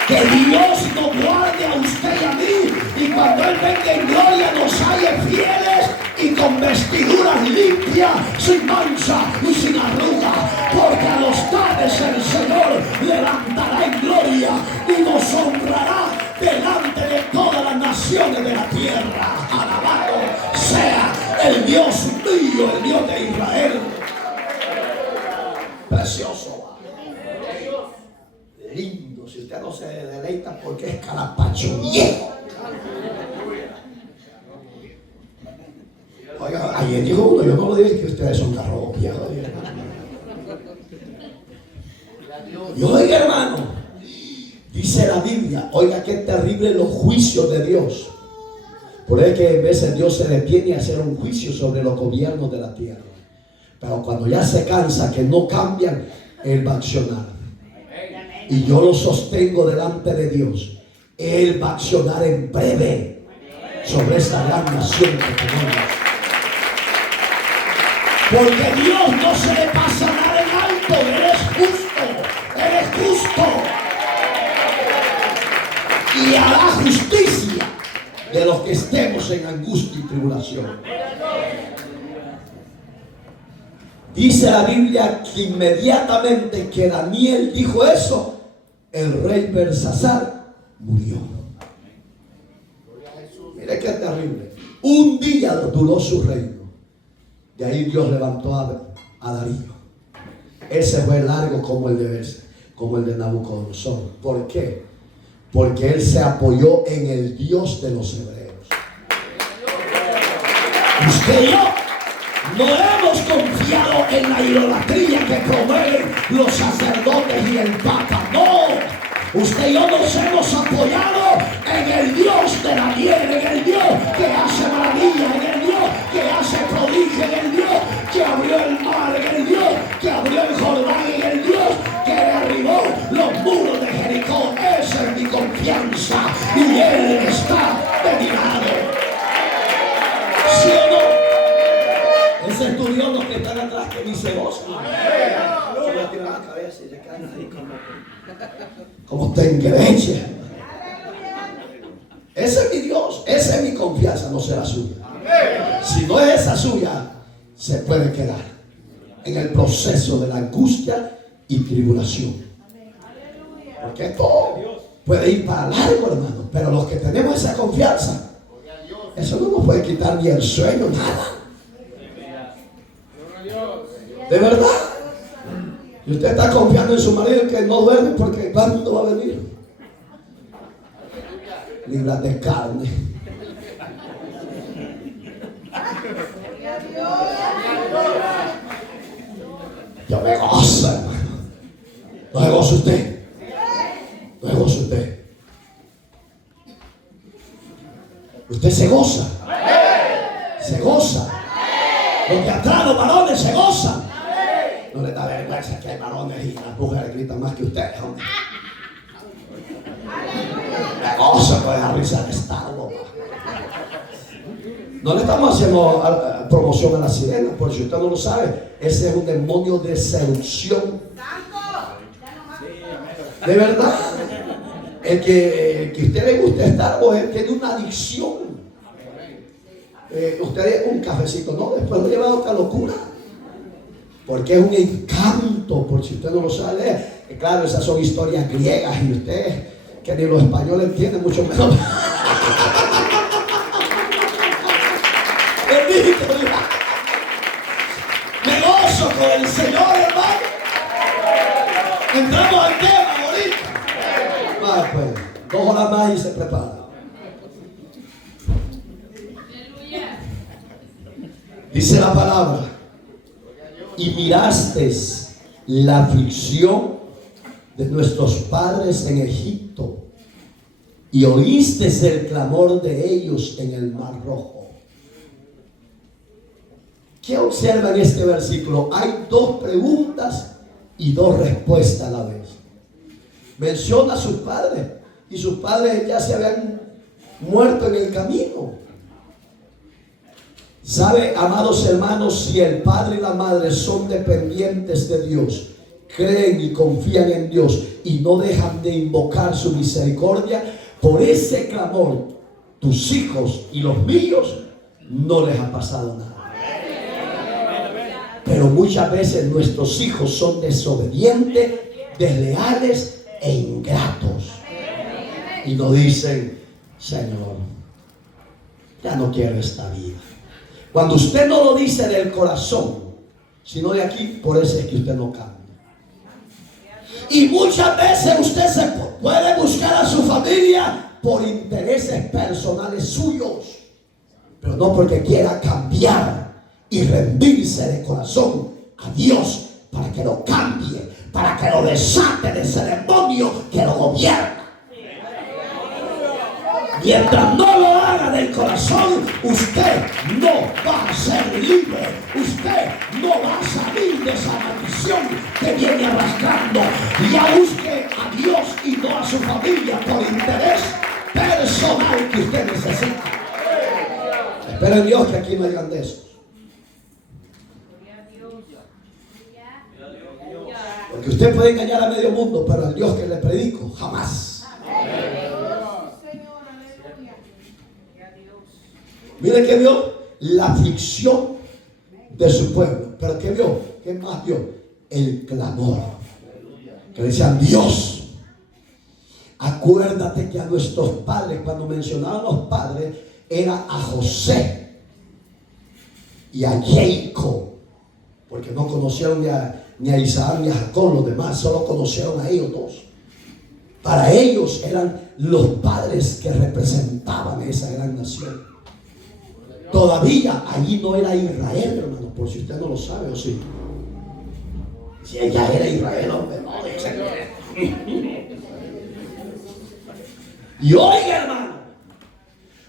Que Dios nos guarde a usted y a mí, y cuando Él venga en gloria nos halle fieles y con vestiduras limpias, sin mancha y sin arruga, porque a los tales el Señor levantará en gloria y nos honrará delante de todas las naciones de la tierra. Alabado sea el Dios mío, el Dios de Israel. Precioso, lindo. Si usted no se deleita porque es calapacho viejo. Oiga, ayer dijo uno, yo no lo dije que ustedes son carros viejos. Y oiga, hermano, dice la Biblia, oiga qué terrible los juicios de Dios. Por eso que a veces Dios se detiene a hacer un juicio sobre los gobiernos de la tierra. Pero cuando ya se cansa que no cambian, Él va a accionar. Y yo lo sostengo delante de Dios. Él va a accionar en breve sobre esta gran nación que tenemos. Porque Dios no se le pasa nada en alto. Él es justo. Él es justo. Y hará justicia de los que estemos en angustia y tribulación. Dice la Biblia que inmediatamente que Daniel dijo eso, el rey Belsasar murió. Mire qué terrible. Un día duró su reino. De ahí Dios levantó a Darío. Ese fue largo como el de Nabucodonosor. ¿Por qué? Porque él se apoyó en el Dios de los hebreos. Usted y yo no hemos confiado en la idolatría que promueven los sacerdotes y el Papa. No. Usted y yo nos hemos apoyado en el Dios de Daniel, en el Dios que hace maravillas, en el Dios que hace prodigios, en el Dios que abrió el mar, en el Dios que abrió el Jordán, en el Dios que derribó los muros de Jericó. Esa es mi confianza y Él está de mi lado. ¿Sí o no? Ese es tu Dios, los que están atrás que ni se gozan. Se le tiran la cabeza y le caen ahí como tenguereche. Ese es mi Dios, esa es mi confianza, no será suya. Si no es esa suya, se puede quedar en el proceso de la angustia y tribulación. Porque esto puede ir para largo, hermano. Pero los que tenemos esa confianza, eso no nos puede quitar ni el sueño, nada. De verdad. Y usted está confiando en su marido que no duerme porque ¿cuándo va a venir? Libras de carne. Yo me gozo, hermano. ¿No se goza usted? ¿No se goza usted? Usted se goza. Se goza. Los que atrás, los varones se gozan. No le da vergüenza que hay varones y las mujeres gritan más que ustedes, hombre. Me gozo con la risa de Star Wars. No le estamos haciendo promoción a la sirena, por si usted no lo sabe. Ese es un demonio de seducción. De verdad. El que a usted le guste Star Wars, él tiene una adicción. Usted un cafecito, no, después lo lleva a otra locura. Porque es un encanto, por si usted no lo sabe. Claro, esas son historias griegas y usted, que ni los españoles entienden, mucho menos. Bendito, me gozo con el Señor, hermano. Entramos al tema ahorita. Vale, pues, 2 horas más y se prepara. Dice la palabra: y miraste la aflicción de nuestros padres en Egipto, y oíste el clamor de ellos en el Mar Rojo. ¿Qué observa en este versículo? Hay 2 preguntas y 2 respuestas a la vez. Menciona a sus padres, y sus padres ya se habían muerto en el camino. ¿Sabe, amados hermanos, si el padre y la madre son dependientes de Dios, creen y confían en Dios y no dejan de invocar su misericordia, por ese clamor, tus hijos y los míos no les ha pasado nada? Pero muchas veces nuestros hijos son desobedientes, desleales e ingratos. Y nos dicen: Señor, ya no quiero esta vida. Cuando usted no lo dice del corazón, sino de aquí, por eso es que usted no cambia. Y muchas veces usted se puede buscar a su familia por intereses personales suyos, pero no porque quiera cambiar y rendirse de corazón a Dios para que lo cambie, para que lo desate de ese demonio que lo gobierna. Mientras no lo haga del corazón, usted no va a ser libre. Usted no va a salir de esa maldición que viene arrastrando. Ya busque a Dios y no a su familia por interés personal que usted necesita. Espero en Dios que aquí no hayan de esos. Porque usted puede engañar a medio mundo, pero al Dios que le predico, jamás. Mire que vio la aflicción de su pueblo. Pero ¿qué vio? ¿Qué más vio? El clamor. Que decían, Dios, acuérdate que a nuestros padres, cuando mencionaban los padres, era a José y a Jacob, porque no conocieron ni a Isaac ni a Jacob, los demás solo conocieron a ellos dos. Para ellos eran los padres que representaban esa gran nación. Todavía allí no era Israel, hermano, por si usted no lo sabe, o sí. Si ella era Israel, hombre, no, y oiga, hermano,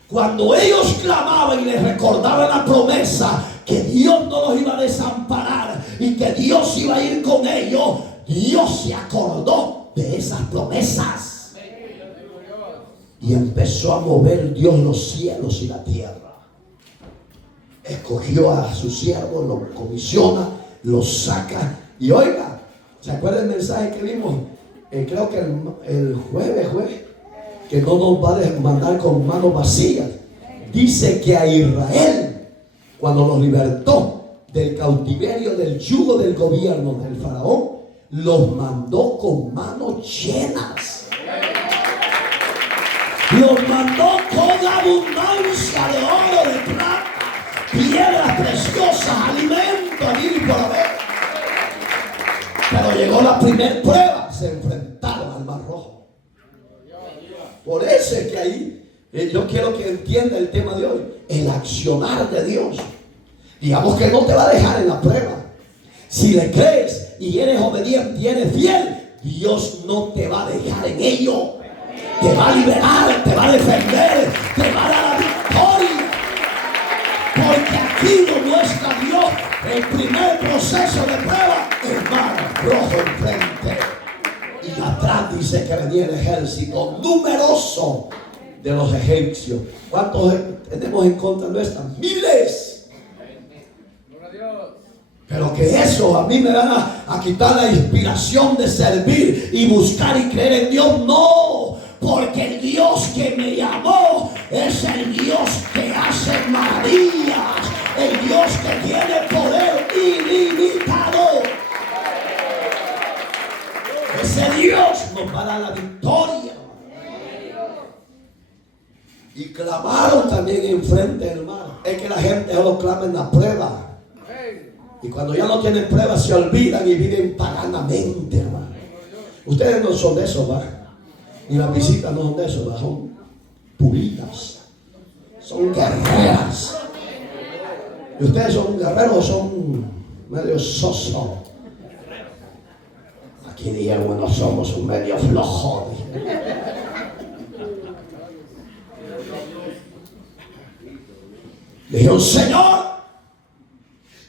cuando ellos clamaban y les recordaban la promesa que Dios no los iba a desamparar y que Dios iba a ir con ellos, Dios se acordó de esas promesas y empezó a mover Dios los cielos y la tierra. Escogió a su siervo, lo comisiona, lo saca. Y oiga, ¿se acuerdan el mensaje que vimos? Creo que el jueves que no nos va a mandar con manos vacías. Dice que a Israel, cuando los libertó del cautiverio, del yugo del gobierno del faraón, los mandó con manos llenas. Los mandó con abundancia de oro, de plata, piedras preciosas, alimentos, allí por haber. Pero llegó la primera prueba, se enfrentaron al Mar Rojo. Por eso es que ahí yo quiero que entienda el tema de hoy, el accionar de Dios. Digamos que no te va a dejar en la prueba. Si le crees y eres obediente y eres fiel, Dios no te va a dejar en ello. Te va a liberar, te va a defender, te va a dar la victoria. Porque aquí nos muestra Dios el primer proceso de prueba, el Mar Rojo enfrente. Y atrás dice que venía el ejército numeroso de los egipcios. ¿Cuántos tenemos en contra nuestra? Miles. Pero que eso a mí me van a quitar la inspiración de servir y buscar y creer en Dios. No, porque el Dios que me llamó es el Dios que hace maravillas, el Dios que tiene poder ilimitado. Ese Dios nos va a dar la victoria. Y clamaron también enfrente del mar. Es que la gente solo clama en la prueba. Y cuando ya no tienen pruebas se olvidan y viven paganamente, hermano. Ustedes no son de esos, ¿va? Ni las visitas no son de esos, ¿va? Son pulidas. Son guerreras. ¿Y ustedes son guerreros o son medio sosos? Aquí dijeron, bueno, somos un medio flojo. Le dijeron, Señor,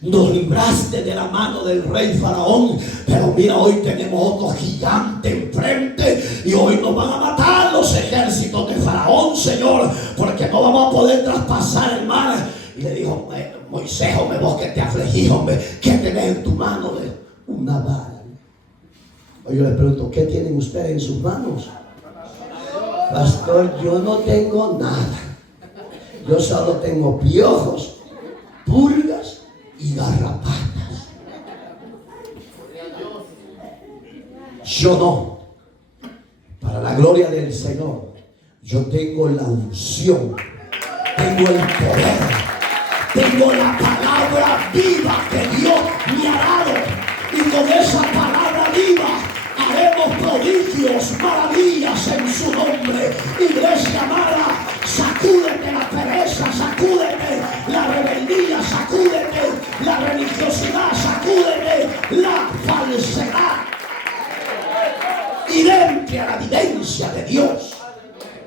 nos libraste de la mano del rey Faraón, pero mira, hoy tenemos otro gigante enfrente y hoy nos van a matar los ejércitos de Faraón, Señor, porque no vamos a poder traspasar el mar. Y le dijo, Moisés, hombre, vos que te afligís, hombre, ¿qué tenés en tu mano? Una vara. Yo les pregunto, ¿qué tienen ustedes en sus manos? Pastor, yo no tengo nada. Yo solo tengo piojos, pulgas y garrapatas. Yo no. Para la gloria del Señor, yo tengo la unción, tengo el poder, tengo la palabra viva que Dios me ha dado. Y con esa palabra viva haremos prodigios, maravillas en su nombre. Iglesia amada, sacúdete la pereza, sacúdete la rebeldía, sacúdete la religiosidad, sacúdete la falsedad. Y vente a la evidencia de Dios.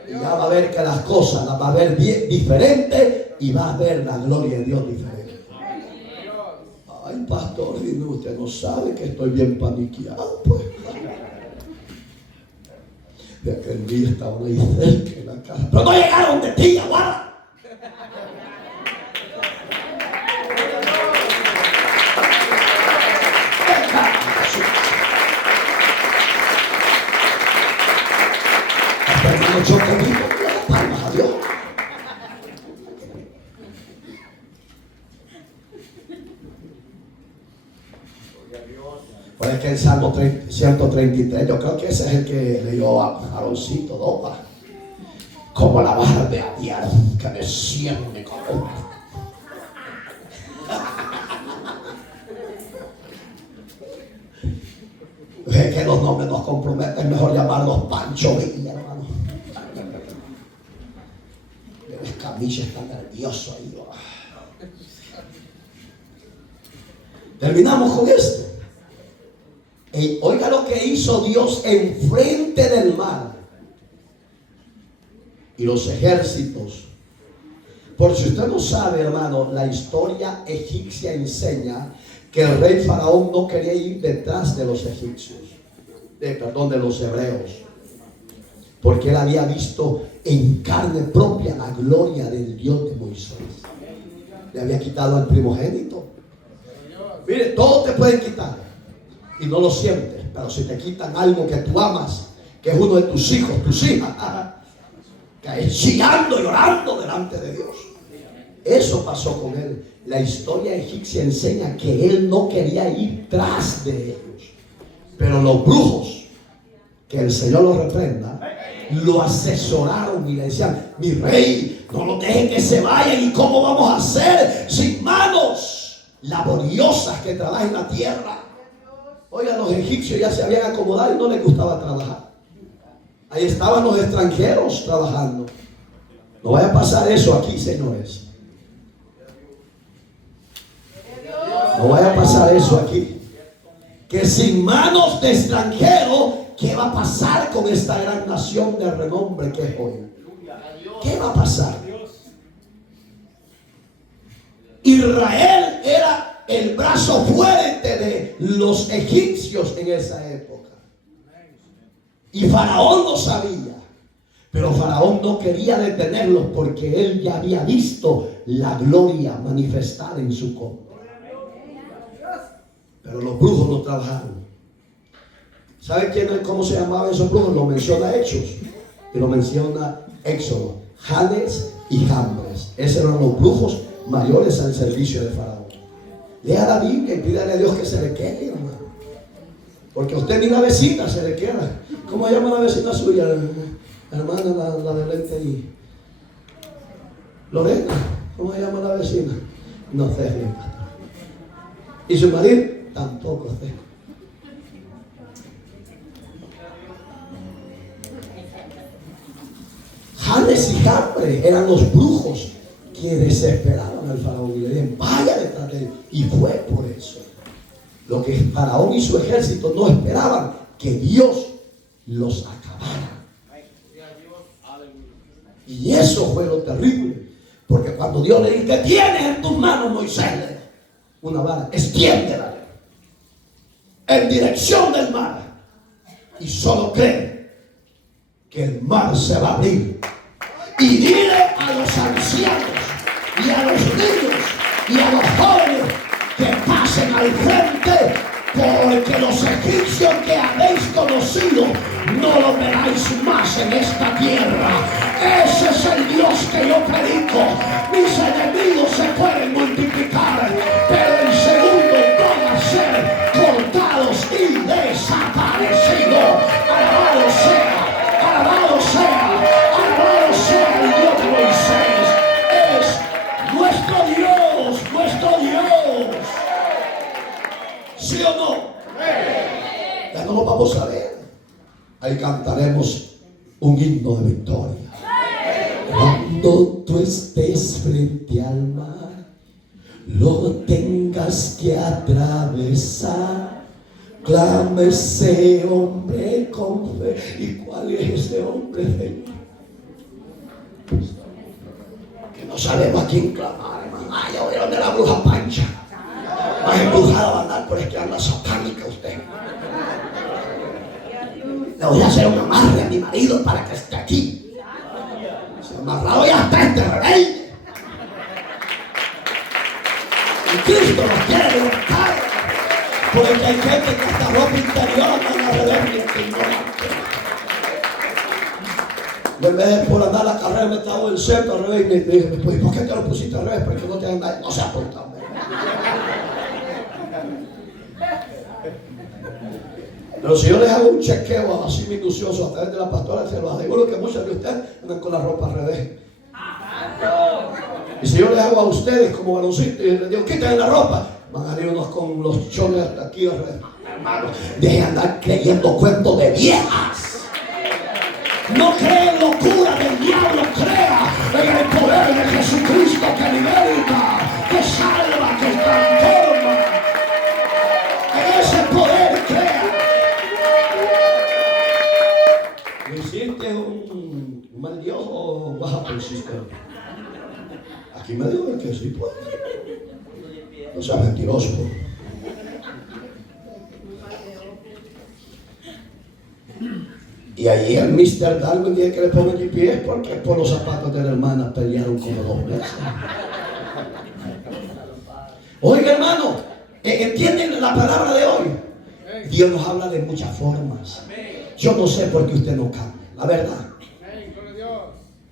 Y ya va a ver que las cosas las va a ver bien diferentes y va a ver la gloria de Dios diferente. Ay, pastor, usted no sabe que estoy bien paniqueado, pues. De que el día estaba ahí cerca en la casa. Pero no llegaron de ti, aguarda. Hasta hermano Choco conmigo, palmas a Dios. Pues es que el Salmo 133, yo creo que ese es el que leyó a Aaroncito, ¿no? Como la barbe a diario, que me cierne como. Es que los nombres nos comprometen, mejor llamarlos Pancho Villa, hermano. El Escamilla está nervioso ahí. Terminamos con esto. Y oiga lo que hizo Dios enfrente del mar. Y los ejércitos. Por si usted no sabe, hermano, la historia egipcia enseña que el rey Faraón no quería ir detrás de los egipcios. De los hebreos. Porque él había visto en carne propia la gloria del Dios de Moisés. Le había quitado al primogénito. Mire, todo te pueden quitar y no lo sientes, pero si te quitan algo que tú amas, que es uno de tus hijos, tus hijas, caes chillando, llorando delante de Dios. Eso pasó con él. La historia egipcia enseña que él no quería ir tras de ellos, pero los brujos, que el Señor los reprenda, lo asesoraron y le decían: mi rey, no lo dejen que se vayan. ¿Y cómo vamos a hacer sin manos laboriosas que trabajen la tierra? Oigan, los egipcios ya se habían acomodado y no les gustaba trabajar. Ahí estaban los extranjeros trabajando. No vaya a pasar eso aquí, señores. No vaya a pasar eso aquí. Que sin manos de extranjero, ¿qué va a pasar con esta gran nación de renombre que es hoy? ¿Qué va a pasar? Israel era el brazo fuerte de los egipcios en esa época. Y Faraón lo sabía. Pero Faraón no quería detenerlos porque él ya había visto la gloria manifestada en su contra. Pero los brujos no trabajaron. ¿Sabe cómo se llamaban esos brujos? Lo menciona Hechos y lo menciona Éxodo. Janes y Jambres. Esos eran los brujos mayores al servicio de Faraón. Lea la Biblia y pídale a Dios que se le quede, hermano. Porque a usted ni la vecina se le queda. ¿Cómo llama la vecina suya? Hermana, la de lente ahí. Lorena. ¿Cómo se llama la vecina? No sé bien, pastor. ¿Y su marido? Tampoco sé. Janes y Jambres eran los brujos que desesperaron al Faraón y le dijeron: vaya detrás de él. Y fue por eso. Lo que Faraón y su ejército no esperaban, que Dios los acabara. Y eso fue lo terrible. Porque cuando Dios le dice: tienes en tus manos, Moisés, una vara, extiéndela en dirección del mar. Y solo cree que el mar se va a abrir. Y dile a los ancianos y a los niños y a los jóvenes que pasen al frente, porque los egipcios que habéis conocido no los veráis más en esta tierra. Ese es el Dios que yo predico. Mis enemigos se pueden multiplicar, pero en segundos van a ser cortados y desaparecidos. Alabado sea, alabado sea, alabado sea el Dios de Moisés. Es nuestro Dios, nuestro Dios. ¿Sí o no? Ya no lo vamos a ver. Ahí cantaremos un himno de victoria. Cuando tú estés frente al mar, lo tengas que atravesar, clame ese hombre con fe. ¿Y cuál es ese hombre, Señor? Que no sabemos a quién clamar, hermano. Ay, yo veo de la bruja Pancha. Más embrujada va a andar, pero es que anda satánica usted. Le voy a hacer un amarre a mi marido para que esté aquí. Se amarrado ya está este rebelde. Y Cristo nos quiere levantar. Porque hay gente que hasta ropa interior anda rebelde y ignorante. En vez de por andar la carrera me estaba el centro al revés. Y me dije: pues, ¿por qué te lo pusiste al revés? Porque no te andas. No se ha portado. Pero si yo les hago un chequeo así minucioso a través de la pastora, se los aseguro que muchos de ustedes andan con la ropa al revés. Y si yo les hago a ustedes como baloncito y les digo, quiten la ropa, van a ir unos con los chones hasta aquí al revés. Hermanos, dejen de andar creyendo cuentos de viejas. No creen locura del diablo, crea en el poder de Jesucristo que liberta, que salva, que transforma. En ese poder crea. ¿Me hiciste un mal Dios o vas a persistir? Aquí me dijo que sí, pues. No seas mentiroso. Y allí el Mr. Darwin dice que le pongo GPS porque por los zapatos de la hermana pelearon como 2 meses. Oiga, hermano, ¿entienden la palabra de hoy? Dios nos habla de muchas formas. Yo no sé por qué usted no cambia, la verdad.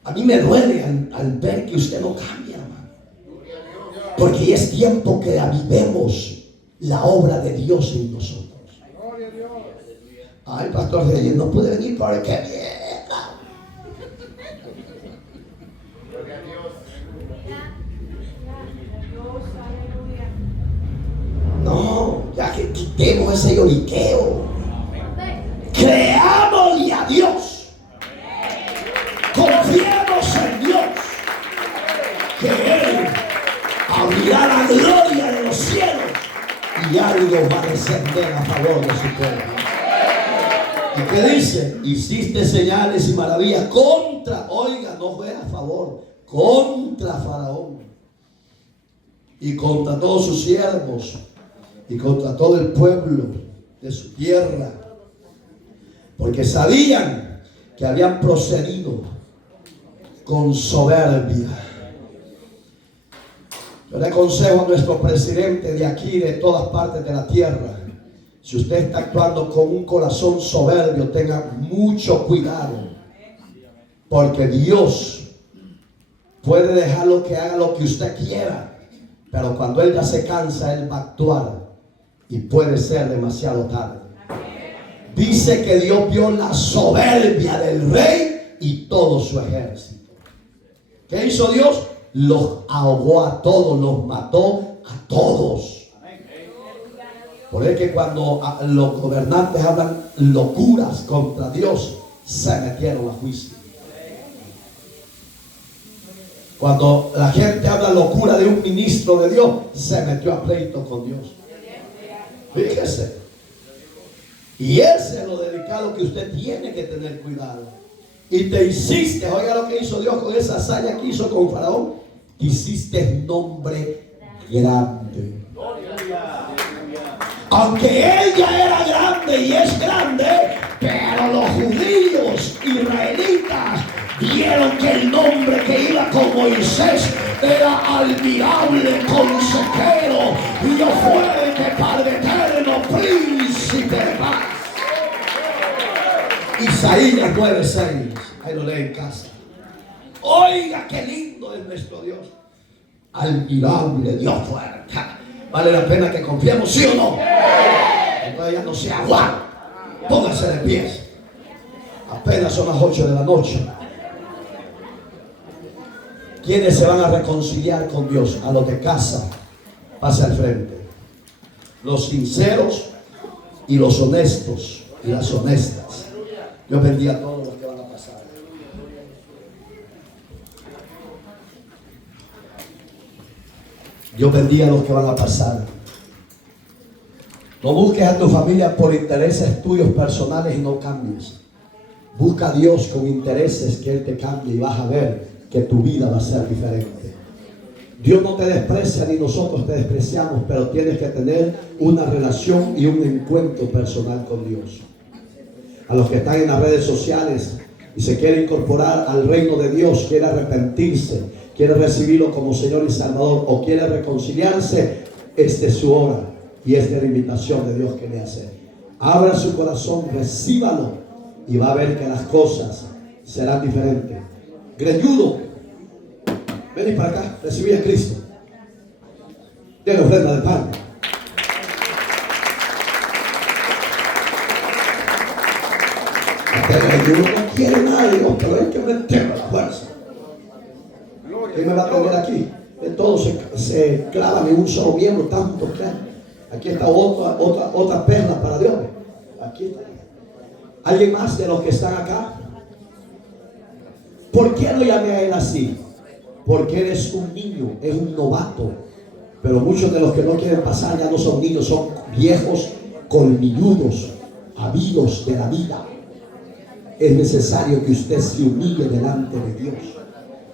A mí me duele al ver que usted no cambia, hermano. Porque es tiempo que avivemos la obra de Dios en nosotros. Ay, pastor, no pude venir porque vieja. No, ya que quitemos ese lloriqueo. Creámosle a Dios. Confiemos en Dios. Que Él abrirá la gloria de los cielos y algo va a descender a favor de su pueblo. ¿Y qué dice? Hiciste señales y maravillas contra, oiga, no fue a favor, contra Faraón y contra todos sus siervos y contra todo el pueblo de su tierra, porque sabían que habían procedido con soberbia. Yo le aconsejo a nuestro presidente de aquí, de todas partes de la tierra, si usted está actuando con un corazón soberbio, tenga mucho cuidado. Porque Dios puede dejarlo que haga lo que usted quiera. Pero cuando Él ya se cansa, Él va a actuar. Y puede ser demasiado tarde. Dice que Dios vio la soberbia del rey y todo su ejército. ¿Qué hizo Dios? Los ahogó a todos, los mató a todos. Por eso que cuando los gobernantes hablan locuras contra Dios, se metieron a juicio. Cuando la gente habla locura de un ministro de Dios, se metió a pleito con Dios. Fíjese. Y ese es lo delicado que usted tiene que tener cuidado. Y te hiciste, oiga lo que hizo Dios con esa hazaña que hizo con Faraón. Te hiciste nombre grande. Aunque ella era grande y es grande, pero los judíos israelitas vieron que el nombre que iba con Moisés era admirable, consejero, Dios fuerte, Padre eterno, príncipe de paz. Isaías 9:6, ahí lo lee en casa. Oiga qué lindo es nuestro Dios, admirable, Dios fuerte. ¿Vale la pena que confiemos, sí o no? Entonces ya no sea Juan. Póngase de pies. Apenas son las 8 de la noche. ¿Quiénes se van a reconciliar con Dios? A los de casa. Pase al frente. Los sinceros y los honestos y las honestas. Dios bendiga a todos los que van a pasar. Dios bendiga a los que van a pasar. No busques a tu familia por intereses tuyos personales y no cambies. Busca a Dios con intereses que Él te cambie y vas a ver que tu vida va a ser diferente. Dios no te desprecia ni nosotros te despreciamos, pero tienes que tener una relación y un encuentro personal con Dios. A los que están en las redes sociales y se quieren incorporar al reino de Dios, quiere arrepentirse, quiere recibirlo como Señor y Salvador o quiere reconciliarse, esta es su hora y esta es la invitación de Dios que le hace. Abra su corazón, recíbalo y va a ver que las cosas serán diferentes. Greñudo, vení para acá, recibí a Cristo. Denle ofrenda de pan. Pero uno no quiere nada, digo, pero hay que meterlo a la fuerza. ¿Quién me va a tener aquí? Que todos se clavan en un solo miembro, tanto claro. Aquí está otra perla para Dios. Aquí está. ¿Alguien más de los que están acá? ¿Por qué lo llamé a él así? Porque él es un niño, es un novato. Pero muchos de los que no quieren pasar ya no son niños, son viejos colmilludos, habidos de la vida. Es necesario que usted se humille delante de Dios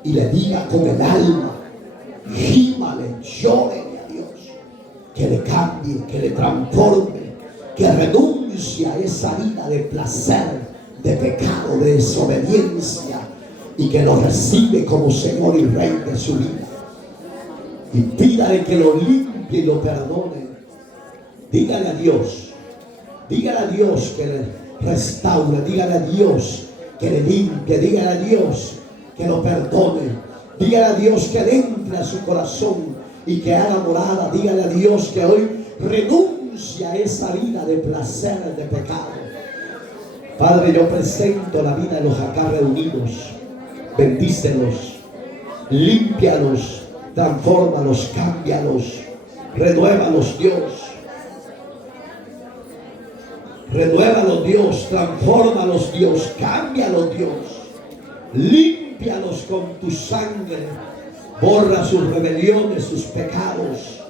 y le diga con el alma, gímale, llórele a Dios, que le cambie, que le transforme, que renuncie a esa vida de placer, de pecado, de desobediencia, y que lo recibe como Señor y Rey de su vida. Y pídale que lo limpie y lo perdone. Dígale a Dios que le restaure, dígale a Dios que le limpie, dígale a Dios que lo perdone, dígale a Dios que le entre a su corazón y que haga morada, dígale a Dios que hoy renuncia a esa vida de placer, de pecado. Padre, yo presento la vida de los acá reunidos. Bendícelos, límpialos, transfórmalos, cámbialos, renuévalos, Dios. Renuévalos, Dios, transfórmalos, Dios, cámbialos, Dios. Límpialos con tu sangre. Borra sus rebeliones, sus pecados.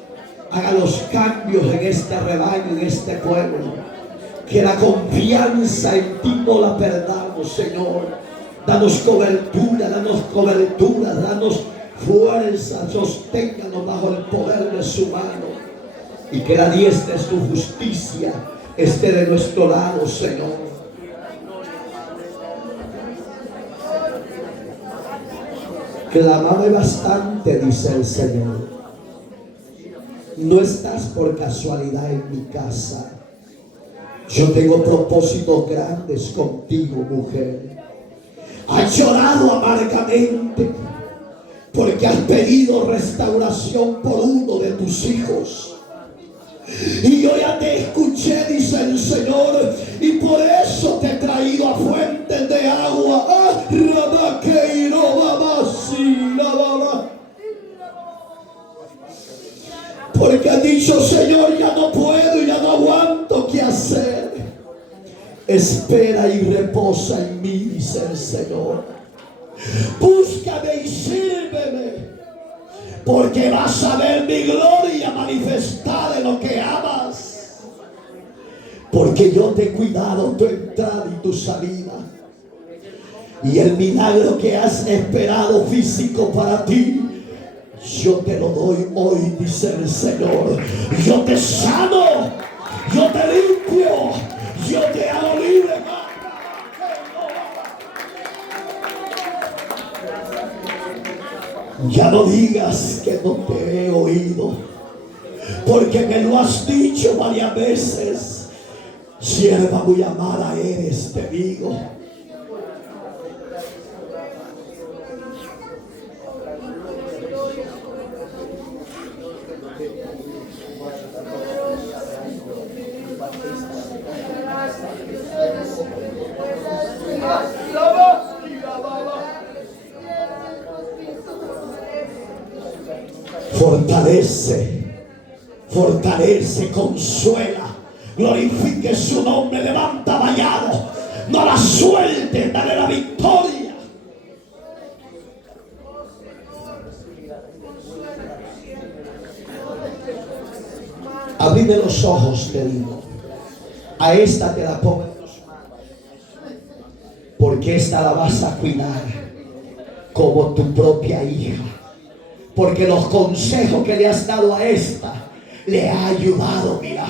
Haga los cambios en este rebaño, en este pueblo. Que la confianza en ti no la perdamos, Señor. Danos cobertura, danos fuerza, sosténganos bajo el poder de su mano. Y que la diestra de su justicia esté de nuestro lado, Señor. Clamame bastante, dice el Señor. No estás por casualidad en mi casa. Yo tengo propósitos grandes contigo, mujer. Has llorado amargamente porque has pedido restauración por uno de tus hijos. Y yo ya te escuché, dice el Señor, y por eso te he traído a fuentes de agua. Porque has dicho, Señor, ya no puedo, ya no aguanto qué hacer. Espera y reposa en mí, dice el Señor. Búscame y sírveme, porque vas a ver mi gloria manifestada en lo que amas. Porque yo te he cuidado tu entrada y tu salida. Y el milagro que has esperado físico para ti, yo te lo doy hoy, dice el Señor. Yo te sano, yo te limpio, yo te hago libre. Ya no digas que no te he oído, porque me lo has dicho varias veces. Sierva muy amada eres, te digo. Fortalece, consuela, glorifique su nombre, levanta vallado, no la suelte, dale la victoria. Abrime los ojos, te digo. A esta te la pongo en tus manos, porque esta la vas a cuidar como tu propia hija. Porque los consejos que le has dado a esta le ha ayudado, mira.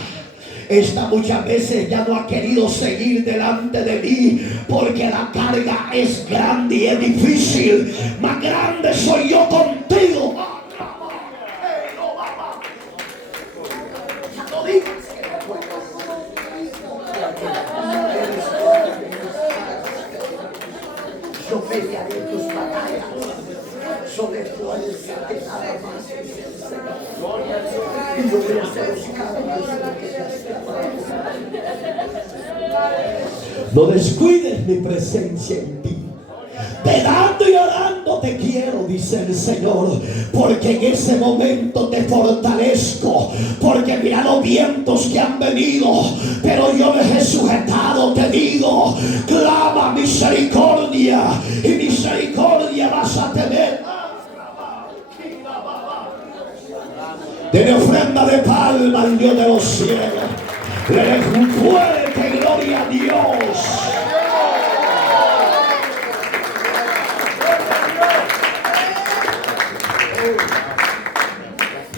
Esta muchas veces ya no ha querido seguir delante de mí porque la carga es grande y es difícil. Más grande soy yo contigo. Ya no digas que no puedo. Yo pelearé tus batallas. Sobre fuerza que nada más es el Señor. Y yo voy a hacer los cambios que te has No descuides mi presencia en ti. Velando y orando te quiero, dice el Señor, porque en ese momento te fortalezco. Porque mira los vientos que han venido, pero yo les he sujetado. Te digo, clama misericordia, y misericordia vas a tener. Dele ofrenda de palma al Dios de los cielos. Dele un fuerte gloria a Dios.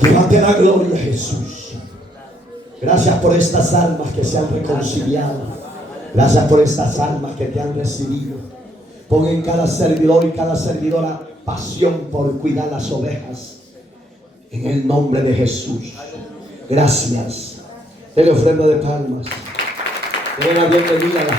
Llévate la gloria, Jesús. Gracias por estas almas que se han reconciliado. Gracias por estas almas que te han recibido. Pon en cada servidor y cada servidora pasión por cuidar las ovejas. En el nombre de Jesús. Gracias. Dele ofrenda de palmas. Dele la bienvenida a la